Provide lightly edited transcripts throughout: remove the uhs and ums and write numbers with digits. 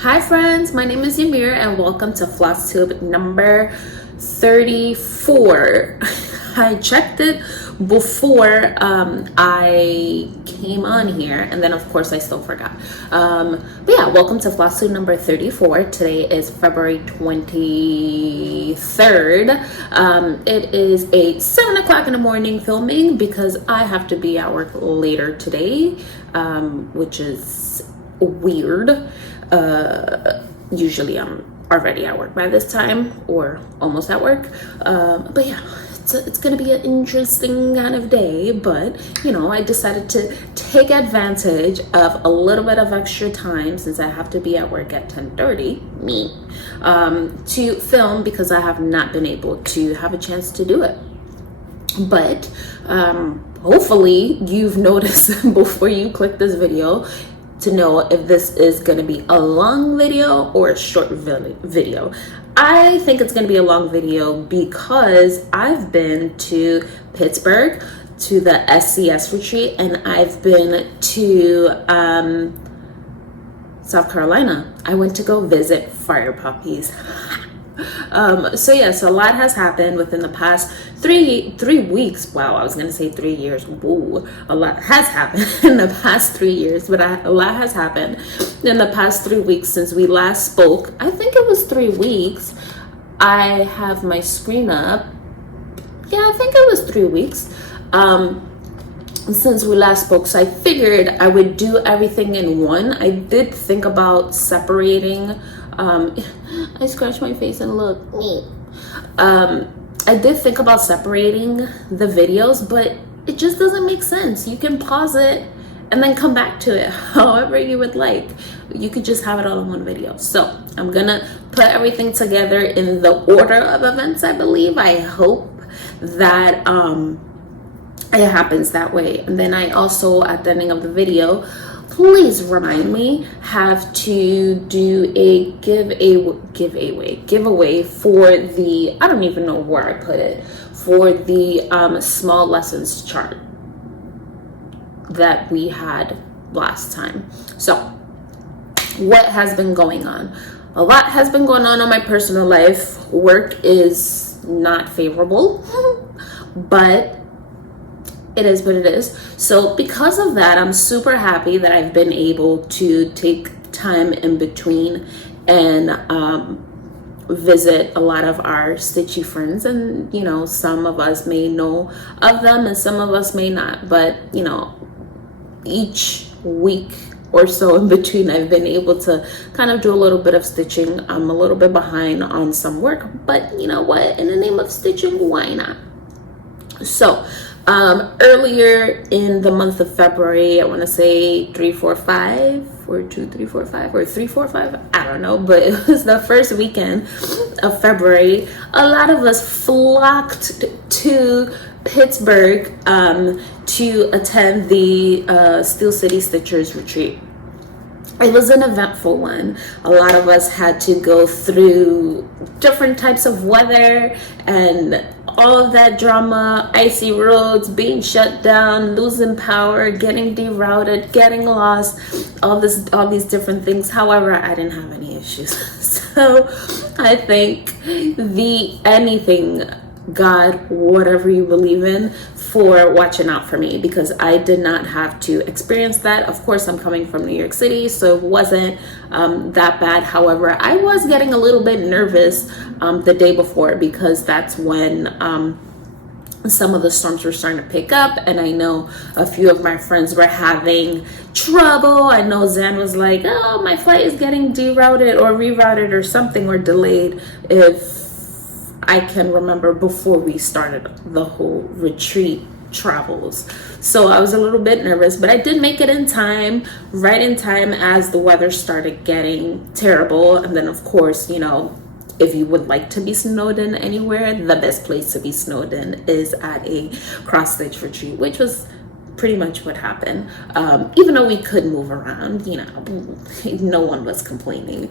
Hi friends, my name is Ymir and welcome to Flosstube number 34. I checked it before I came on here, and then of course I still forgot. But yeah, welcome to Flosstube number 34. Today is February 23rd. It is a 7 o'clock in the morning filming because I have to be at work later today, which is weird. Usually I'm already at work by this time or almost at work, but yeah, it's gonna be an interesting kind of day. But you know, I decided to take advantage of a little bit of extra time since I have to be at work at 10:30 to film, because I have not been able to have a chance to do it. But hopefully you've noticed before you click this video to know if this is going to be a long video or a short video. I think it's going to be a long video because I've been to Pittsburgh to the SCS retreat, and I've been to South Carolina. I went to go visit Fire Poppies. So yes, a lot has happened within the past three weeks. Wow, I was gonna say 3 years. Woo, a lot has happened in the past 3 years, but a lot has happened in the past 3 weeks since we last spoke. I think it was 3 weeks. I have my screen up. Yeah, I think it was 3 weeks since we last spoke, so I figured I would do everything in one. I did think about separating. I scratched my face and look. I did think about separating the videos, but it just doesn't make sense. You can pause it and then come back to it however you would like. You could just have it all in one video. So I'm gonna put everything together in the order of events, I believe. I hope that it happens that way. And then I also, at the ending of the video, please remind me, have to do a giveaway for the, I don't even know where I put it, for the small lessons chart that we had last time. So what has been going on? A lot has been going on in my personal life. Work is not favorable, but it is what it is. So because of that, I'm super happy that I've been able to take time in between and visit a lot of our Stacie friends. And you know, some of us may know of them and some of us may not, but you know, each week or so in between, I've been able to kind of do a little bit of stitching. I'm a little bit behind on some work, but you know what, in the name of stitching, why not? So earlier in the month of February, I want to say 3, 4, 5, or 2, 3, 4, 5, or 3, 4, 5, I don't know, but it was the first weekend of February. A lot of us flocked to Pittsburgh to attend the Steel City Stitchers retreat. It was an eventful one. A lot of us had to go through different types of weather and all of that drama, icy roads, being shut down, losing power, getting derouted, getting lost, all these different things. However, I didn't have any issues. So I thank anything, God, whatever you believe in, for watching out for me, because I did not have to experience that. Of course, I'm coming from New York City, so it wasn't that bad. However, I was getting a little bit nervous the day before, because that's when some of the storms were starting to pick up, and I know a few of my friends were having trouble. I know Zan was like, oh, my flight is getting derouted or rerouted or something, or delayed, if I can remember, before we started the whole retreat travels. So I was a little bit nervous, but I did make it in time, right in time as the weather started getting terrible. And then of course, you know, if you would like to be snowed in anywhere, the best place to be snowed in is at a cross stitch retreat, which was pretty much what happened. Even though we could move around, you know, no one was complaining.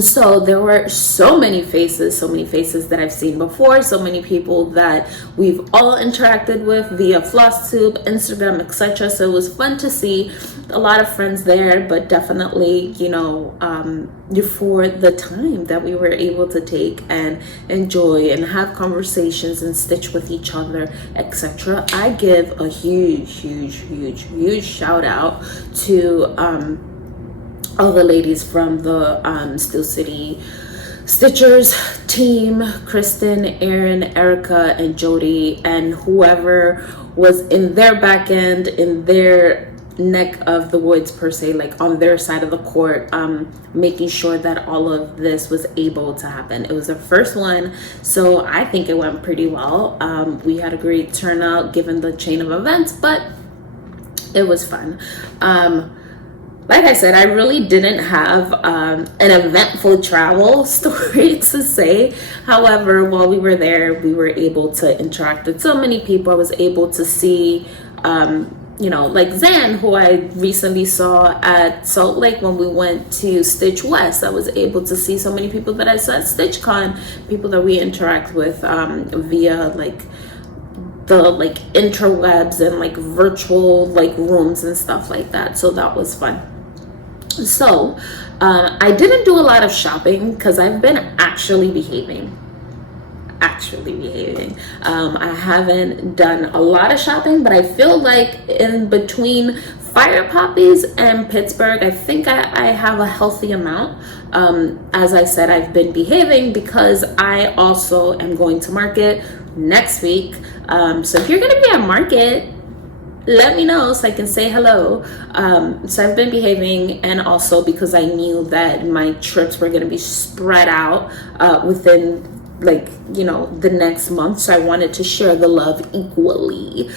So there were so many faces that I've seen before, so many people that we've all interacted with via Flosstube, Instagram, etc. So it was fun to see a lot of friends there, but definitely, you know, for the time that we were able to take and enjoy and have conversations and stitch with each other, etc. I give a huge shout out to all the ladies from the Steel City Stitchers team, Kristen, Erin, Erica, and Jody, and whoever was in their back end, in their neck of the woods per se, like on their side of the court, making sure that all of this was able to happen. It was the first one, so I think it went pretty well. We had a great turnout given the chain of events, but it was fun. Like I said, I really didn't have an eventful travel story to say. However, while we were there, we were able to interact with so many people. I was able to see, you know, like Zan, who I recently saw at Salt Lake when we went to Stitch West. I was able to see so many people that I saw at StitchCon, people that we interact with via like the like interwebs and like virtual like rooms and stuff like that. So that was fun. So I didn't do a lot of shopping because I've been actually behaving. I haven't done a lot of shopping, but I feel like in between Fire Poppies and Pittsburgh, I think I have a healthy amount. As I said, I've been behaving because I also am going to market next week. So if you're going to be at market, let me know so I can say hello. So I've been behaving, and also because I knew that my trips were going to be spread out within, like, you know, the next month. So I wanted to share the love equally.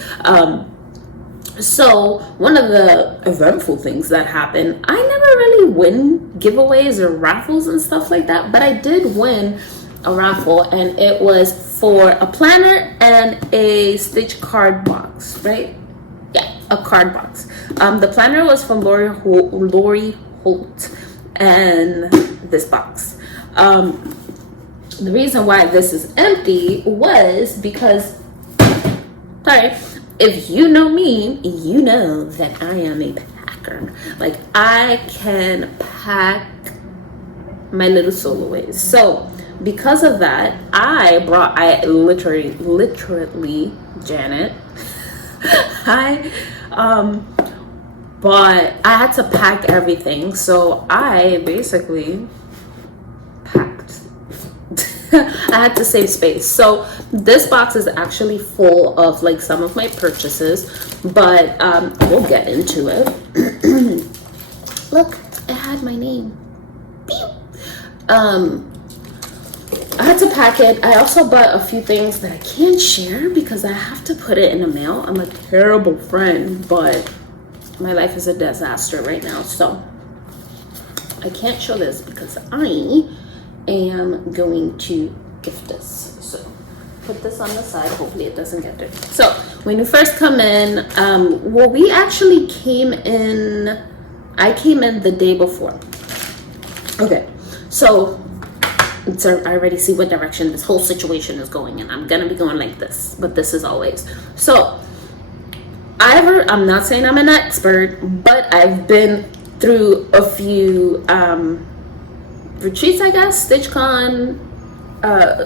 So one of the eventful things that happened, I never really win giveaways or raffles and stuff like that, but I did win a raffle, and it was for a planner and a stitch card box, right? Yeah, a card box. The planner was from Lori Holt, and this box. The reason why this is empty was because, sorry, if you know me, you know that I am a packer. Like, I can pack my little soul away. So because of that, I literally, Janet, but I had to pack everything. So I basically packed. I had to save space. So this box is actually full of like some of my purchases, but we'll get into it. Look, it had my name. I had to pack it. I also bought a few things that I can't share because I have to put it in the mail. I'm a terrible friend, but my life is a disaster right now, so I can't show this because I am going to gift this. So put this on the side. Hopefully it doesn't get dirty. So when you first come in, well, we actually came in, I came in the day before. Okay, so I already see what direction this whole situation is going in. I'm gonna be going like this, but this is always. So I'm not saying I'm an expert, but I've been through a few retreats, I guess, StitchCon,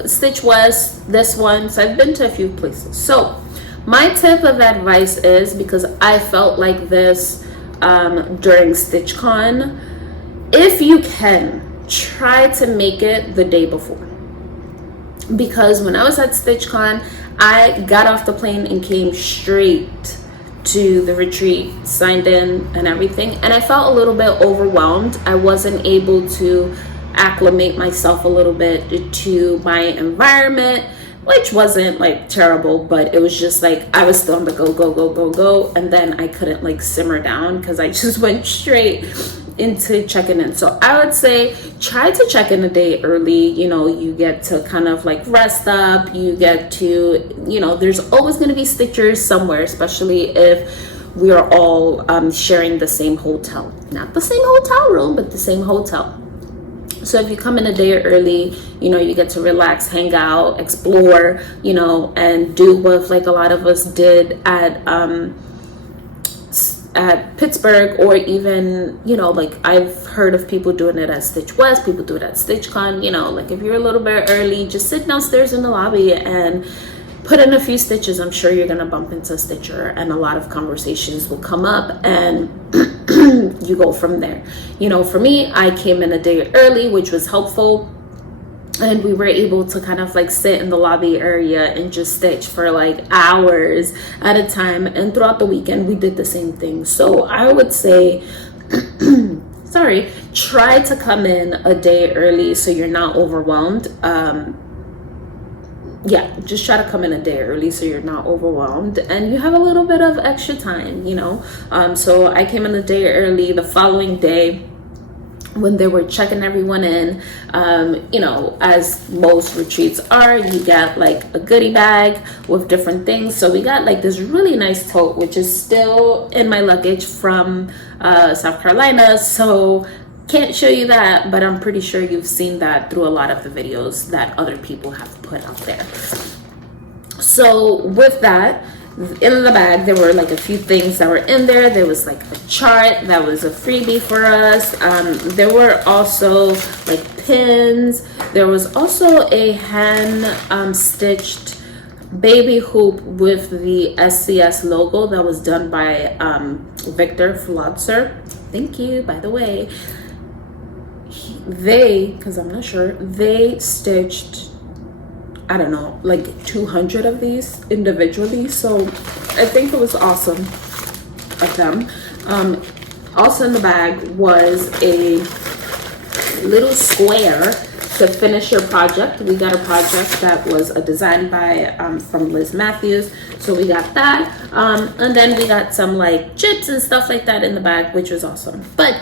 Stitch West, this one. So I've been to a few places. So my tip of advice is, because I felt like this during StitchCon, if you can, try to make it the day before. Because when I was at StitchCon, I got off the plane and came straight to the retreat, signed in and everything, and I felt a little bit overwhelmed. I wasn't able to acclimate myself a little bit to my environment, which wasn't like terrible, but it was just like I was still on the go, and then I couldn't like simmer down because I just went straight into checking in. So I would say try to check in a day early. You know, you get to kind of like rest up, you get to, you know, there's always going to be stitchers somewhere, especially if we are all sharing the same hotel, not the same hotel room, but the same hotel. So if you come in a day early, you know, you get to relax, hang out, explore, you know, and do what like a lot of us did at Pittsburgh, or even, you know, like I've heard of people doing it at Stitch West, people do it at StitchCon, you know, like if you're a little bit early, just sit downstairs in the lobby and put in a few stitches. I'm sure you're gonna bump into a stitcher and a lot of conversations will come up, and you go from there. You know, for me, I came in a day early, which was helpful, and we were able to kind of like sit in the lobby area and just stitch for like hours at a time. And throughout the weekend we did the same thing. So I would say sorry, try to come in a day early so you're not overwhelmed. Yeah, just try to come in a day early so you're not overwhelmed and you have a little bit of extra time, you know. So I came in a day early. The following day, when they were checking everyone in, you know, as most retreats are, you get like a goodie bag with different things. So we got like this really nice tote, which is still in my luggage from South Carolina. So can't show you that, but I'm pretty sure you've seen that through a lot of the videos that other people have put out there. So with that, in the bag there were like a few things that were in there. There was like a chart that was a freebie for us. There were also like pins. There was also a hand stitched baby hoop with the SCS logo that was done by Victor Flosstube. Thank you, by the way. Because I'm not sure, they stitched, I don't know, like 200 of these individually. So I think it was awesome of them. Also in the bag was a little square to finish your project. We got a project that was a design by from Liz Matthews. So we got that. And then we got some like chips and stuff like that in the bag, which was awesome. But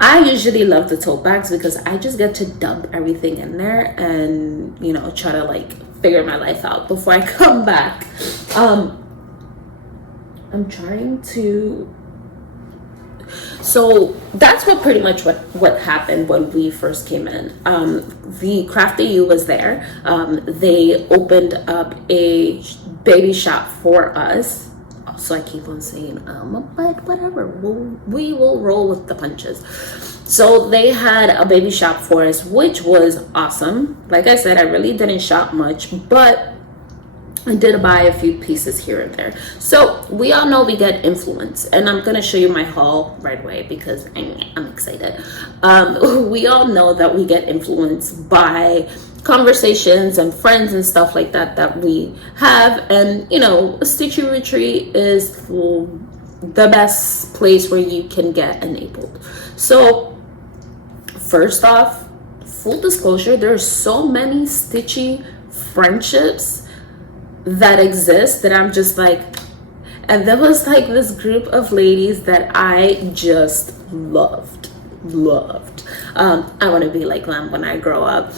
I usually love the tote bags because I just get to dump everything in there and, you know, try to like figure my life out before I come back. I'm trying to, so that's what pretty much what happened when we first came in. The Crafty U was there. They opened up a baby shop for us. So I keep on saying, but whatever, we will roll with the punches. So they had a baby shop for us, which was awesome. Like I said, I really didn't shop much, but I did buy a few pieces here and there. So we all know we get influence, and I'm gonna show you my haul right away because I'm excited. We all know that we get influenced by conversations and friends and stuff like that we have, and you know, a stitchy retreat is the best place where you can get enabled. So first off, full disclosure, there's so many stitchy friendships that exist that I'm just like, and there was like this group of ladies that I just loved. I want to be like them when I grow up.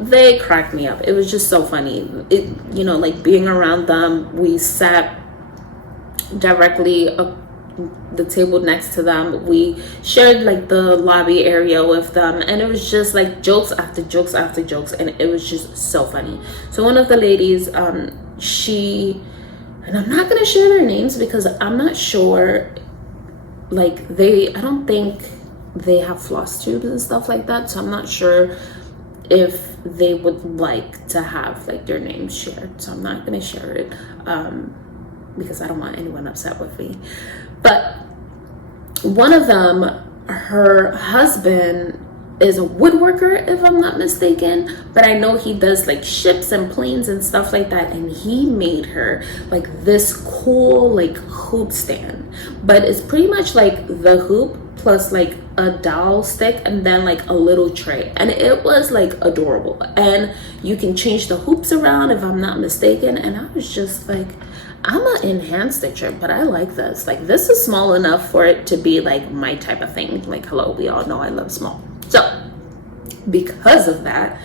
They cracked me up. It was just so funny. It, you know, like being around them. We sat directly the table next to them. We shared like the lobby area with them, and it was just like jokes after jokes after jokes, and it was just so funny. So one of the ladies, she, and I'm not gonna share their names because I'm not sure, like I don't think they have floss tubes and stuff like that, so I'm not sure if they would like to have like their names shared, so I'm not gonna share it because I don't want anyone upset with me. But one of them, her husband is a woodworker, if I'm not mistaken, but I know he does like ships and planes and stuff like that, and he made her like this cool like hoop stand, but it's pretty much like the hoop plus like a dowel stick and then like a little tray, and it was like adorable, and you can change the hoops around if I'm not mistaken. And I was just like, I'm an in-hand stitcher, but I like this. Like this is small enough for it to be like my type of thing. Like, hello, we all know I love small. So because of that,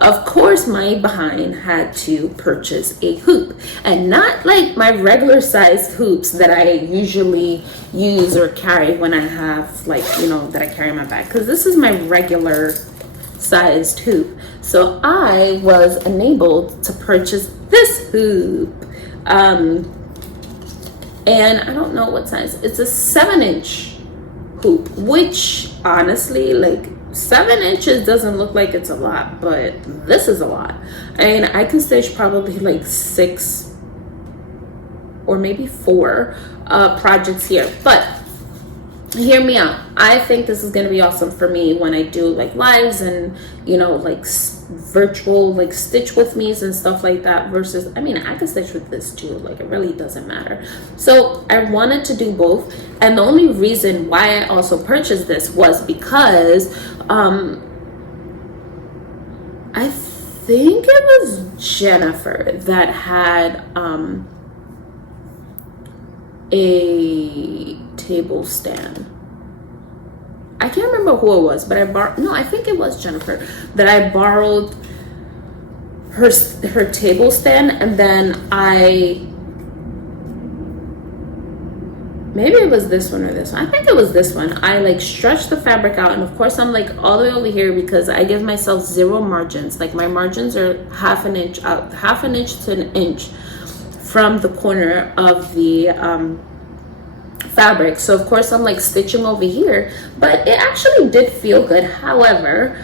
of course my behind had to purchase a hoop, and not like my regular sized hoops that I usually use or carry when I have like, you know, that I carry in my bag, because this is my regular sized hoop. So I was enabled to purchase this hoop. And I don't know what size. It's a 7-inch hoop, which honestly, like, 7 inches doesn't look like it's a lot, but this is a lot. And I can stitch probably like 6 or maybe 4 projects here. But hear me out. I think this is going to be awesome for me when I do like lives and, you know, like virtual like stitch with me's and stuff like that, versus, I mean, I can stitch with this too, like it really doesn't matter. So I wanted to do both, and the only reason why I also purchased this was because I think it was Jennifer that had a table stand. I can't remember who it was, but I think it was Jennifer that I borrowed her table stand, and then maybe it was this one or this one. I think it was this one. I like stretched the fabric out, and of course I'm like all the way over here because I give myself 0 margins. Like my margins are half an inch out, half an inch to an inch from the corner of the fabric. So of course I'm like stitching over here, but it actually did feel good. However,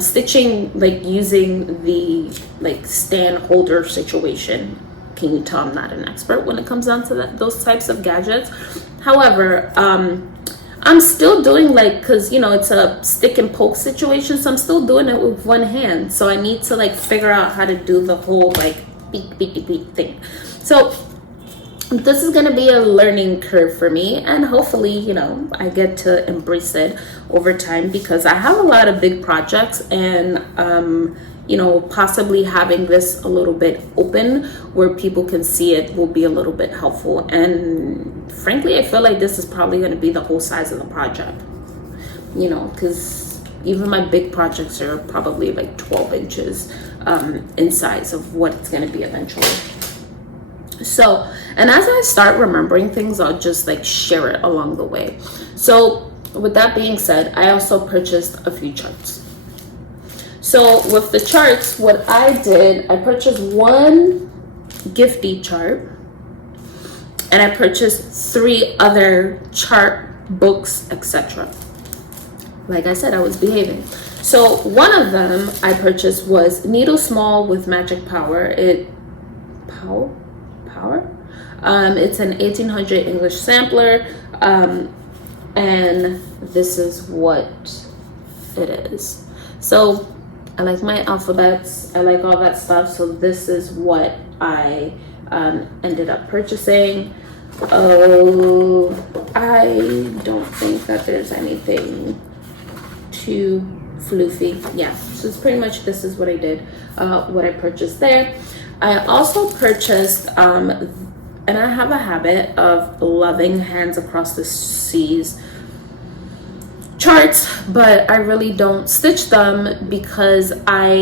stitching like using the like stand holder situation, can you tell I'm not an expert when it comes down to those types of gadgets? However, I'm still doing like, because you know it's a stick and poke situation, so I'm still doing it with one hand. So I need to like figure out how to do the whole like beat thing. So this is going to be a learning curve for me, and hopefully, you know, I get to embrace it over time, because I have a lot of big projects, and you know, possibly having this a little bit open where people can see it will be a little bit helpful. And frankly, I feel like this is probably going to be the whole size of the project, you know, because even my big projects are probably like 12 inches in size of what it's going to be eventually. So, and as I start remembering things, I'll just like share it along the way. So with that being said, I also purchased a few charts. So with the charts, what I did, I purchased one Gifty chart, and I purchased 3 other chart books, etc. Like I said, I was behaving. So one of them I purchased was Needle Small with Magic Power. It's an 1800 English sampler, and this is what it is. So I like my alphabets, I like all that stuff, so this is what I ended up purchasing. Oh, I don't think that there's anything too floofy. Yeah, so it's pretty much, this is what I did, what I purchased there. I also purchased, and I have a habit of loving Hands Across the Seas charts, but I really don't stitch them because I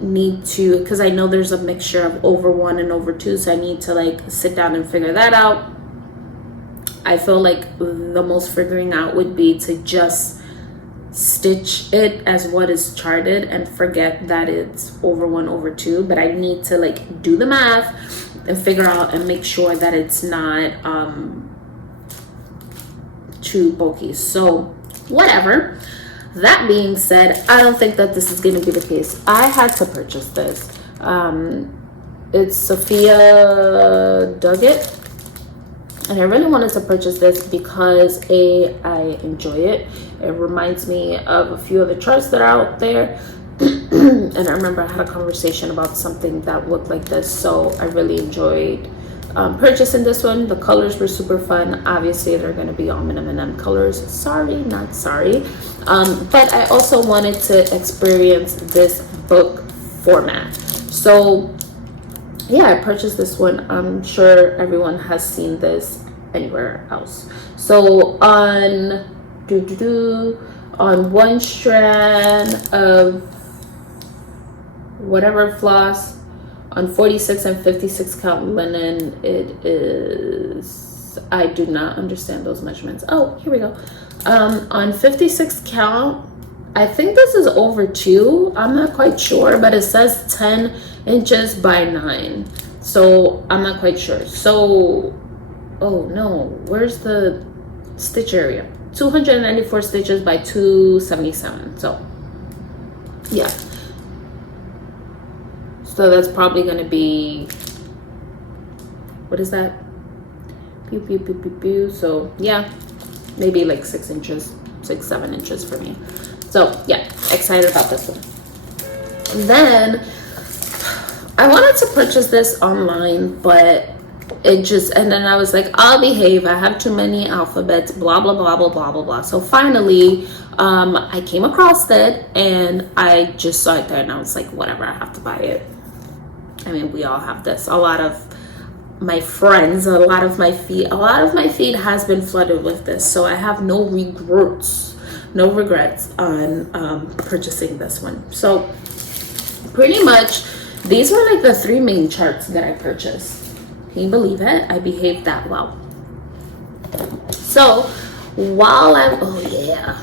need to, because I know there's a mixture of over 1 and over 2, so I need to like sit down and figure that out. I feel like the most figuring out would be to just stitch it as what is charted and forget that it's over 1 over 2, but I need to like do the math and figure out and make sure that it's not too bulky. So whatever. That being said, I don't think that this is going to be the case. I had to purchase this. It's Sophia Duggett, and I really wanted to purchase this because I enjoy it. It reminds me of a few other charts that are out there. And I remember I had a conversation about something that looked like this, so I really enjoyed purchasing this one. The colors were super fun. Obviously, they're going to be AlmondMnM colors. Sorry, not sorry. But I also wanted to experience this book format. So yeah, I purchased this one. I'm sure everyone has seen this anywhere else. So on one strand of whatever floss, on 46 and 56 count linen, it is, I do not understand those measurements. Oh, here we go. On 56 count, I think this is over 2. I'm not quite sure, but it says 10 inches by 9. So I'm not quite sure. So, oh no, where's the stitch area? 294 stitches by 277. So yeah. So that's probably gonna be, what is that? Pew, pew, pew, pew, pew. So yeah, maybe like 6 inches, 6-7 inches for me. So yeah, excited about this one. Then I wanted to purchase this online, but it just, and then I was like, I'll behave, I have too many alphabets, blah blah blah blah blah blah blah. So finally I came across it and I just saw it there and I was like, whatever, I have to buy it. I mean, we all have this. A lot of my friends, a lot of my feed has been flooded with this, so I have no regrets on purchasing this one. So pretty much these were like the 3 main charts that I purchased. Can you believe it? I behaved that well. So while oh yeah,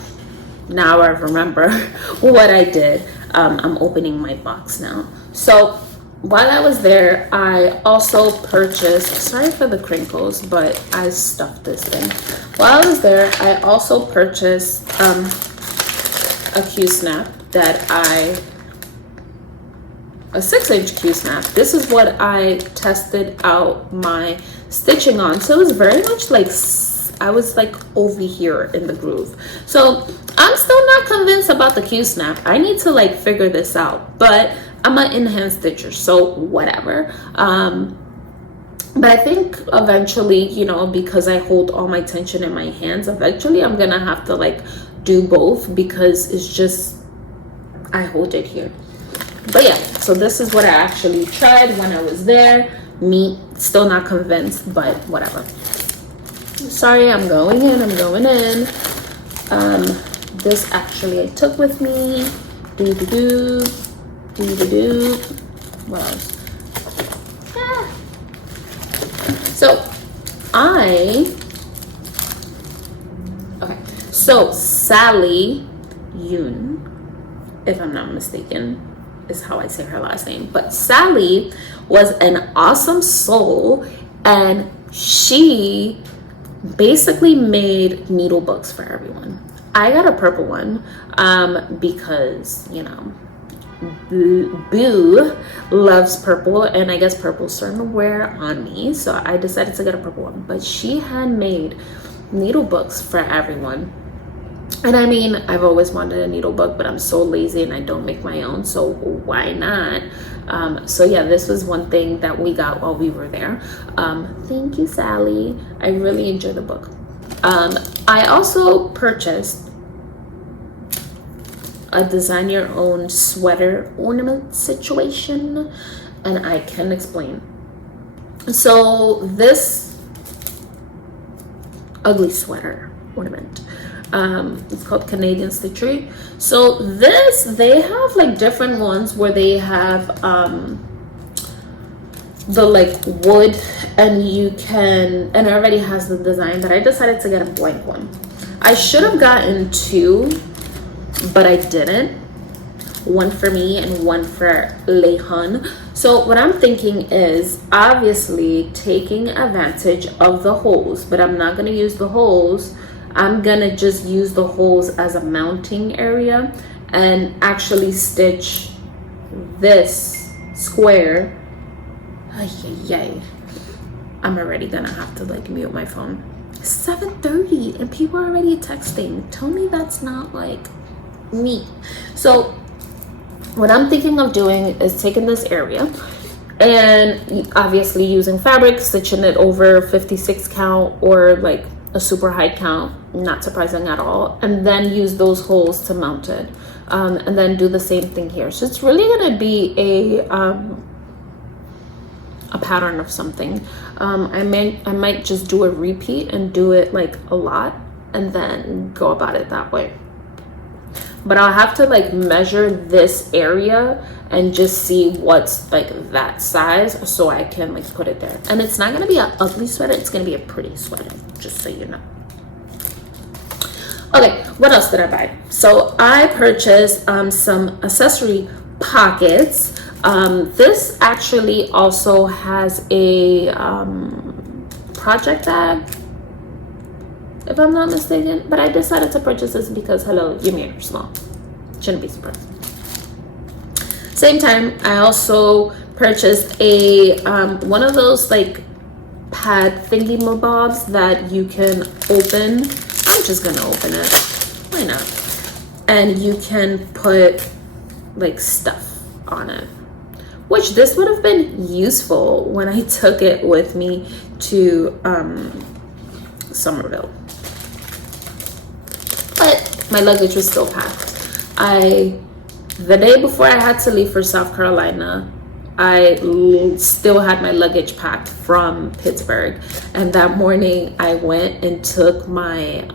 now I remember what I did. I'm opening my box now. So while I was there, I also purchased, sorry for the crinkles, but I stuffed this thing. While I was there, I also purchased a Q-snap a 6-inch Q-snap. This is what I tested out my stitching on. So it was very much like, I was like over here in the groove. So I'm still not convinced about the Q-snap. I need to like figure this out, but I'm an in-hand stitcher, so whatever. But I think eventually, you know, because I hold all my tension in my hands, eventually I'm gonna have to like do both, because it's just, I hold it here. But yeah, so this is what I actually tried when I was there. Me, still not convinced, but whatever. Sorry, I'm going in. This actually I took with me. What else? So Sally Yoon, if I'm not mistaken, is how I say her last name. But Sally was an awesome soul, and she basically made needle books for everyone. I got a purple one because, you know, Boo loves purple, and I guess purple's starting to wear on me, so I decided to get a purple one. But she had made needle books for everyone, and I mean, I've always wanted a needle book, but I'm so lazy and I don't make my own, so why not? So yeah, this was one thing that we got while we were there. Thank you, Sally. I really enjoyed the book. I also purchased a design your own sweater ornament situation, and I can explain. So this ugly sweater ornament, it's called Canadian Stitchery. So this, they have like different ones where they have the like wood, and you can, and it already has the design, but I decided to get a blank one. I should have gotten 2, but I didn't. One for me and one for Lehan. So what I'm thinking is obviously taking advantage of the holes, but I'm not gonna use the holes. I'm gonna just use the holes as a mounting area and actually stitch this square. Ay. I'm already gonna have to like mute my phone. 7:30 and people are already texting. Tell me that's not like me. So what I'm thinking of doing is taking this area and obviously using fabric, stitching it over 56 count or like a super high count, not surprising at all, and then use those holes to mount it, and then do the same thing here. So it's really gonna be a pattern of something. I might just do a repeat and do it like a lot and then go about it that way. But I'll have to like measure this area and just see what's like that size so I can like put it there. And it's not gonna be an ugly sweater, it's gonna be a pretty sweater, just so you know. Okay, what else did I buy? So I purchased some accessory pockets. This actually also has a project bag, if I'm not mistaken, but I decided to purchase this because hello, your mirror is small. Shouldn't be surprised. Same time, I also purchased a one of those like pad thingy mabobs that you can open. I'm just gonna open it. Why not? And you can put like stuff on it, which this would have been useful when I took it with me to Somerville. But my luggage was still packed. The day before I had to leave for South Carolina, I still had my luggage packed from Pittsburgh. And that morning I went and took my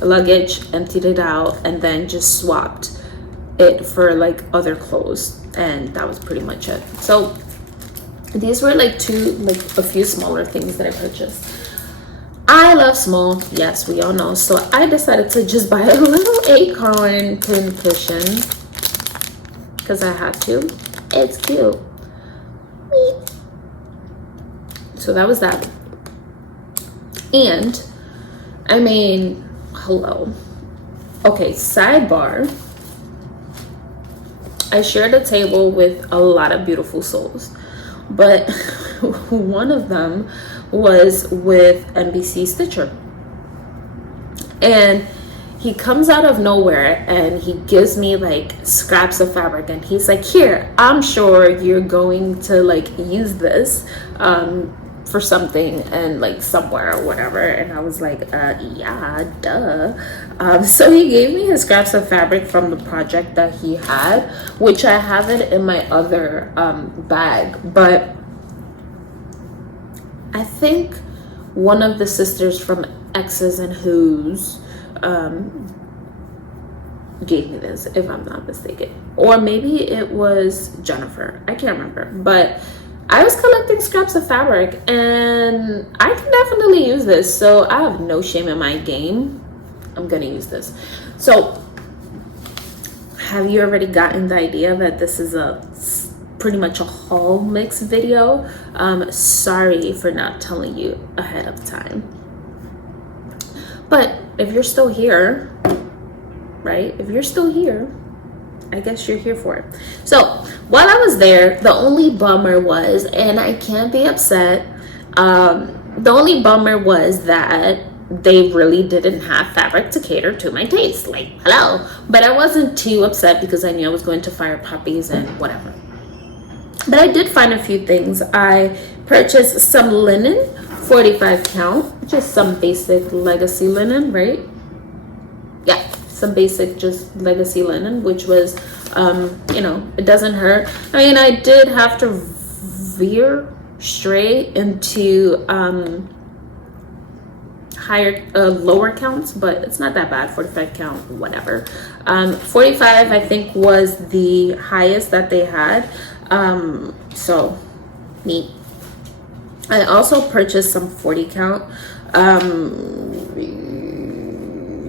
luggage, emptied it out, and then just swapped it for like other clothes. And that was pretty much it. So these were like a few smaller things that I purchased. I love small, yes, we all know. So I decided to just buy a little acorn pin cushion because I had to. It's cute. So that was that. And I mean, hello. Okay, sidebar. I shared a table with a lot of beautiful souls, but one of them was with NBC Stitcher. And he comes out of nowhere and he gives me like scraps of fabric and he's like, here, I'm sure you're going to like use this for something and like somewhere or whatever. And I was like, yeah, duh. So he gave me his scraps of fabric from the project that he had, which I have it in my other bag. But I think one of the sisters from X's and Who's gave me this, if I'm not mistaken, or maybe it was Jennifer, I can't remember. But I was collecting scraps of fabric and I can definitely use this, so I have no shame in my game. I'm gonna use this. So have you already gotten the idea that this is pretty much a haul mix video? Sorry for not telling you ahead of time, but if you're still here, right? If you're still here, I guess you're here for it. So while I was there, the only bummer was, and I can't be upset, the only bummer was that they really didn't have fabric to cater to my taste. Like, hello. But I wasn't too upset because I knew I was going to Fire Poppies and whatever. But I did find a few things. I purchased some linen, 45 count, just some basic legacy linen, right? Yeah, some basic just legacy linen, which was, you know, it doesn't hurt. I mean, I did have to veer straight into lower counts, but it's not that bad. 45 count, whatever. 45 I think was the highest that they had. So neat. I also purchased some 40 count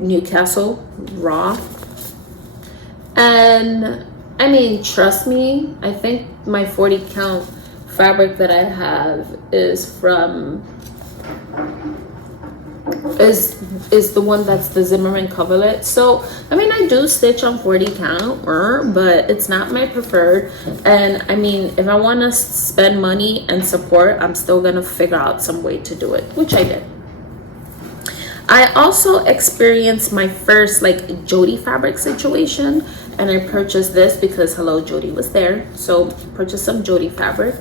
Newcastle raw, and I mean, trust me, I think my 40 count fabric that I have is from is the one that's the Zimmerman coverlet. So I mean, I do stitch on 40 count, but it's not my preferred. And I mean, if I want to spend money and support, I'm still gonna figure out some way to do it, which I did. I also experienced my first like Jody fabric situation, and I purchased this because hello, Jody was there. So purchased some Jody fabric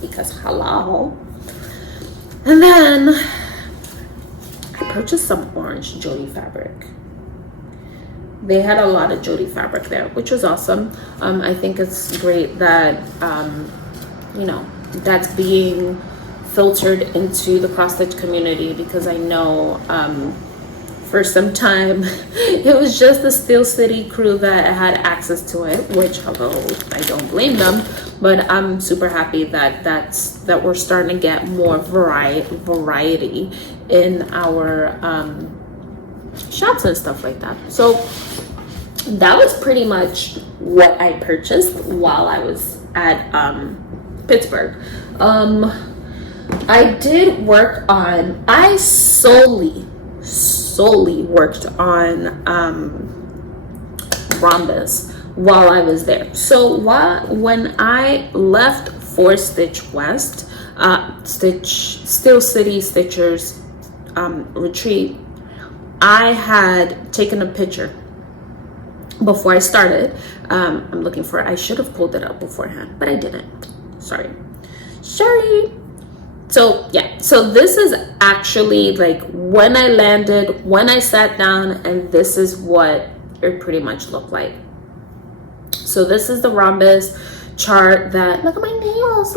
because hello. And then I purchased some orange Jody fabric. They had a lot of Jody fabric there, which was awesome. I think it's great that, you know, that's being filtered into the cross stitch community, because I know for some time. It was just the Steel City crew that had access to it, which, although I don't blame them, but I'm super happy that we're starting to get more variety in our shops and stuff like that. So that was pretty much what I purchased while I was at Pittsburgh. I solely worked on Rhombus while I was there. So when I left 4 Stitch West, Steel City Stitchers retreat, I had taken a picture before I started. I'm looking for it. I should have pulled it up beforehand, but I didn't. Sorry. So yeah, so this is actually like when I landed, when I sat down, and this is what it pretty much looked like. So this is the Rhombus chart that, look at my nails,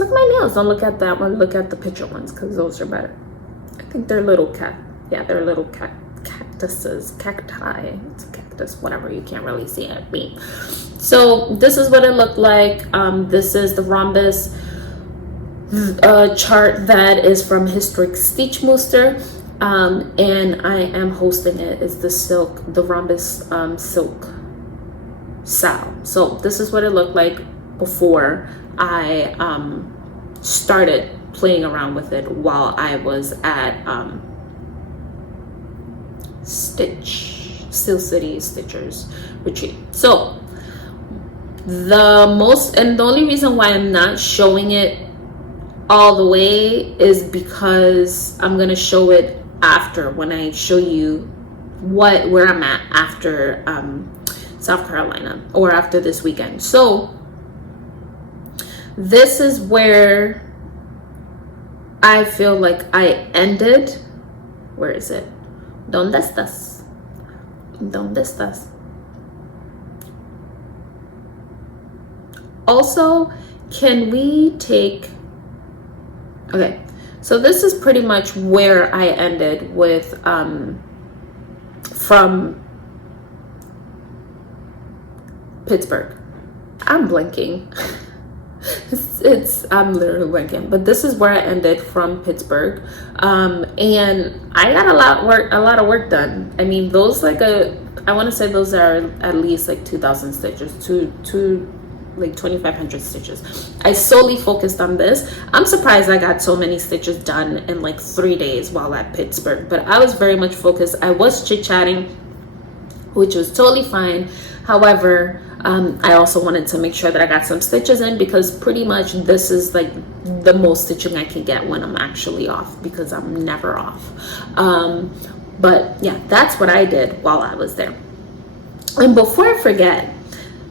don't look at that one, look at the picture ones, because those are better. I think they're little they're little cactuses, cacti, it's a cactus, whatever, you can't really see it. So this is what it looked like. This is the Rhombus chart that is from Historic Stitch Mooster, and I am hosting it. It's the Rhombus silk Sal. So this is what it looked like before I started playing around with it while I was at Steel City Stitchers retreat. So the only reason why I'm not showing it all the way is because I'm gonna show it after, when I show you where I'm at after South Carolina, or after this weekend. So this is where I feel like I ended. Where is it? ¿Dónde estás? Also, can we take... Okay, so this is pretty much where I ended with from Pittsburgh. I'm blanking. I'm literally blanking, but this is where I ended from Pittsburgh, and I got a lot of work done. I mean, those I want to say those are at least like 2,000 stitches, like 2,500 stitches. I solely focused on this. I'm surprised I got so many stitches done in like 3 days while at Pittsburgh, but I was very much focused. I was chit-chatting, which was totally fine. However, I also wanted to make sure that I got some stitches in, because pretty much this is like the most stitching I can get when I'm actually off, because I'm never off. But yeah, that's what I did while I was there. And before I forget,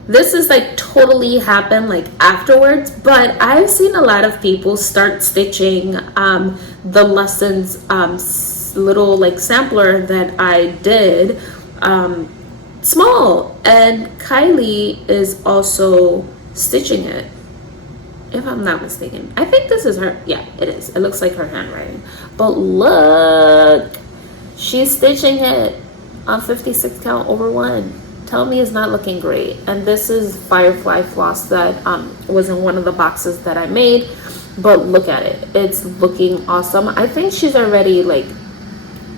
this is like totally happened like afterwards, but I've seen a lot of people start stitching the lessons little like sampler that I did small, and Kylie is also stitching it, if I'm not mistaken. I think this is her. Yeah, it is. It looks like her handwriting, but look, she's stitching it on 56 count over 1. Tell me it's not looking great. And this is Firefly floss that was in one of the boxes that I made, but look at it, it's looking awesome. I think she's already like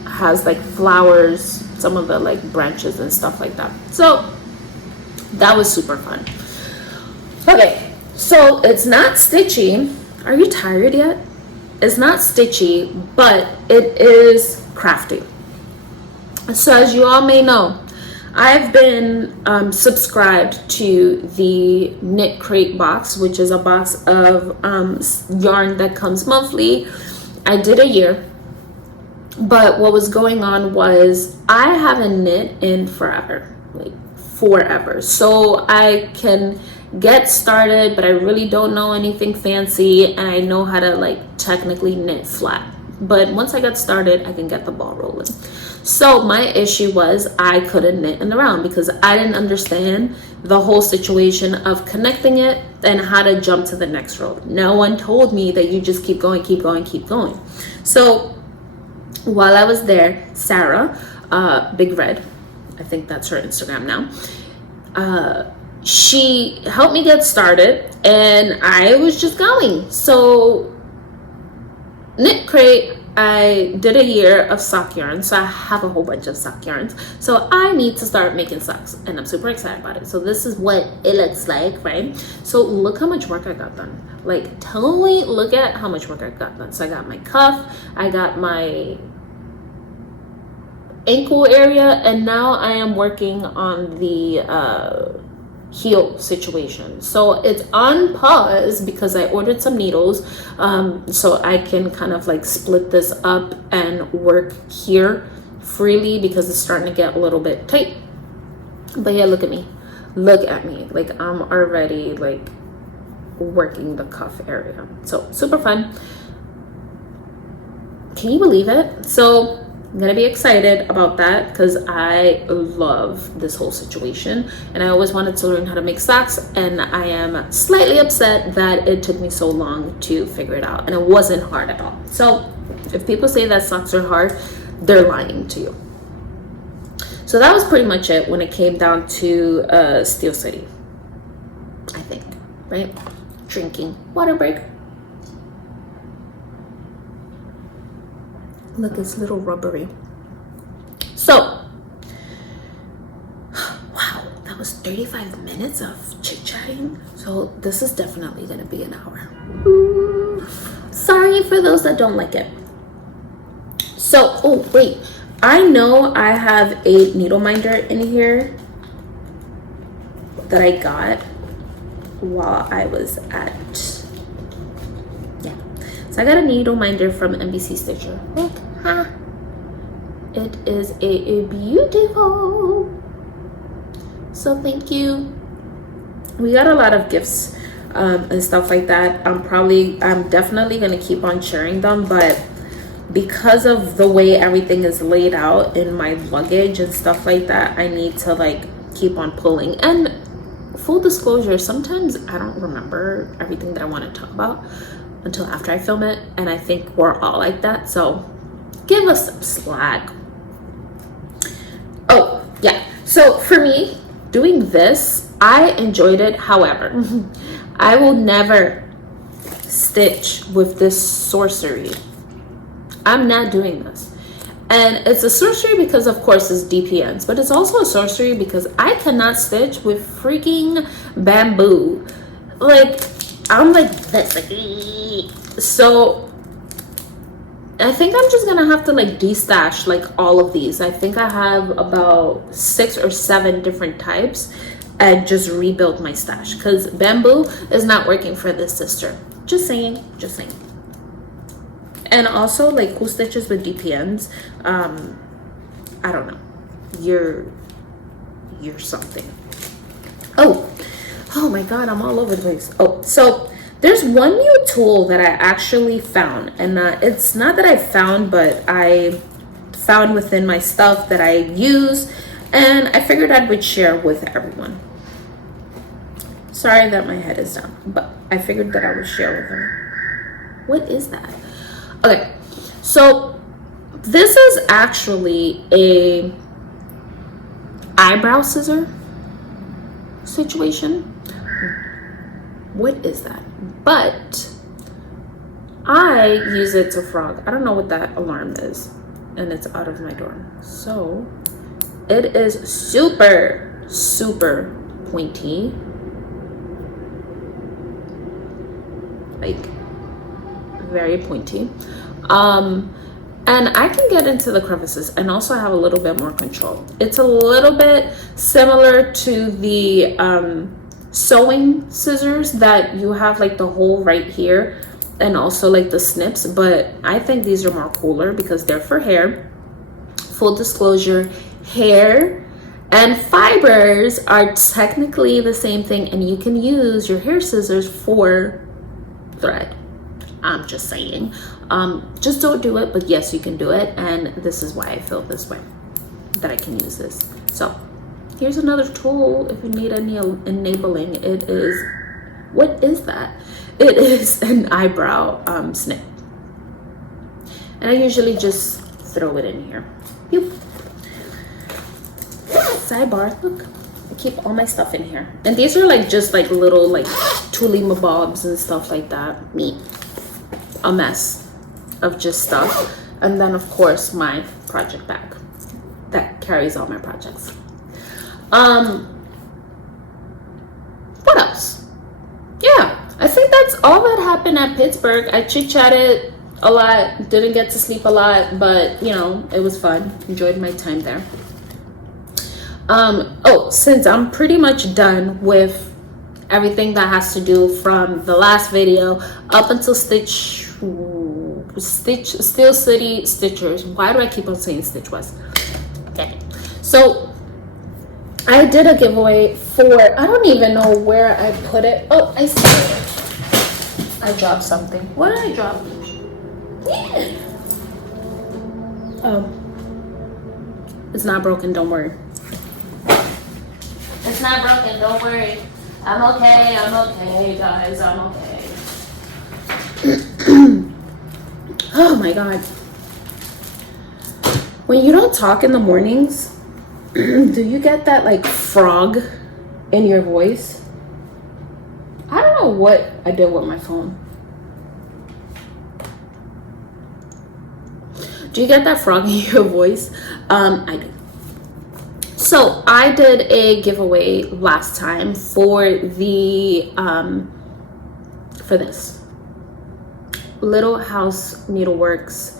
has like flowers, some of the like branches and stuff like that. So that was super fun. Okay, so it's not stitchy. Are you tired yet? It's not stitchy, but it is crafty. So as you all may know, I've been subscribed to the Knit Crate box, which is a box of yarn that comes monthly. I did a year, but what was going on was I haven't knit in forever, like forever. So I can get started, but I really don't know anything fancy, and I know how to like technically knit flat. But once I got started, I can get the ball rolling. So my issue was I couldn't knit in the round because I didn't understand the whole situation of connecting it and how to jump to the next row. No one told me that you just keep going, keep going, keep going. So while I was there, Sarah Big Red, I think that's her Instagram now. She helped me get started, and I was just going. So knit crate, I did a year of sock yarn, so I have a whole bunch of sock yarns. So I need to start making socks, and I'm super excited about it. So this is what it looks like, right? So look how much work I got done. Like, totally look at how much work I got done. So I got my cuff, I got my ankle area, and now I am working on the heel situation. So it's on pause because I ordered some needles, so I can kind of like split this up and work here freely because it's starting to get a little bit tight. But yeah, look at me, like I'm already like working the cuff area. So super fun. Can you believe it? So I'm gonna be excited about that because I love this whole situation, and I always wanted to learn how to make socks, and I am slightly upset that it took me so long to figure it out, and it wasn't hard at all. So if people say that socks are hard, they're lying to you. So that was pretty much it when it came down to Steel City, I think, right? Drinking water break. Look, it's a little rubbery. So, wow, that was 35 minutes of chit-chatting. So this is definitely gonna be an hour. Ooh, sorry for those that don't like it. So, oh wait, I know I have a needle minder in here that I got while I was at, so I got a needle minder from NBC Stitcher. Look, huh? It is a beautiful. So thank you. We got a lot of gifts and stuff like that. I'm definitely gonna keep on sharing them, but because of the way everything is laid out in my luggage and stuff like that, I need to like keep on pulling. And full disclosure, sometimes I don't remember everything that I want to talk about until after I film it, and I think we're all like that, so give us some slack. Oh yeah, so for me doing this, I enjoyed it. However, I will never stitch with this sorcery. I'm not doing this. And it's a sorcery because of course it's DPNs, but it's also a sorcery because I cannot stitch with freaking bamboo. Like, I'm like this, like, so I think I'm just gonna have to like destash like all of these. I think I have about 6 or 7 different types and just rebuild my stash because bamboo is not working for this sister. Just saying. And also like who stitches with DPNs, I don't know, you're something. Oh my god, I'm all over the place. Oh, so there's one new tool that I actually found, and it's not that I found, but I found within my stuff that I use, and I figured I would share with everyone. Sorry that my head is down, but I figured that I would share with them. What is that? Okay, so this is actually a eyebrow scissor situation. What is that? But I use it to frog. I don't know what that alarm is, and it's out of my door. So it is super pointy, like very pointy, and I can get into the crevices, and also have a little bit more control. It's a little bit similar to the sewing scissors that you have like the hole right here, and also like the snips, but I think these are more cooler because they're for hair. Full disclosure, hair and fibers are technically the same thing, and you can use your hair scissors for thread. I'm just saying, just don't do it, but yes, you can do it, and this is why I feel this way, that I can use this. So here's another tool if you need any enabling. It is, what is that? It is an eyebrow snip, and I usually just throw it in here. Yoop. sidebar, look, I keep all my stuff in here. And these are like just like little like Tulima bobs and stuff like that. Me, a mess of just stuff. And then of course my project bag that carries all my projects. What else? Yeah, I think that's all that happened at Pittsburgh. I chit-chatted a lot, didn't get to sleep a lot, but you know, it was fun. Enjoyed my time there. Oh, since I'm pretty much done with everything that has to do from the last video up until Steel City Stitchers. Why do I keep on saying Stitch West? Okay, so I did a giveaway for, I don't even know where I put it. Oh, I see it. I dropped something. What did I drop? Yeah. Oh, it's not broken, don't worry. It's not broken, don't worry. I'm okay, guys, I'm okay. Oh my God. When you don't talk in the mornings, do you get that like frog in your voice? I don't know what I did with my phone. Do you get that frog in your voice? I do. So I did a giveaway last time for the for this Little House Needleworks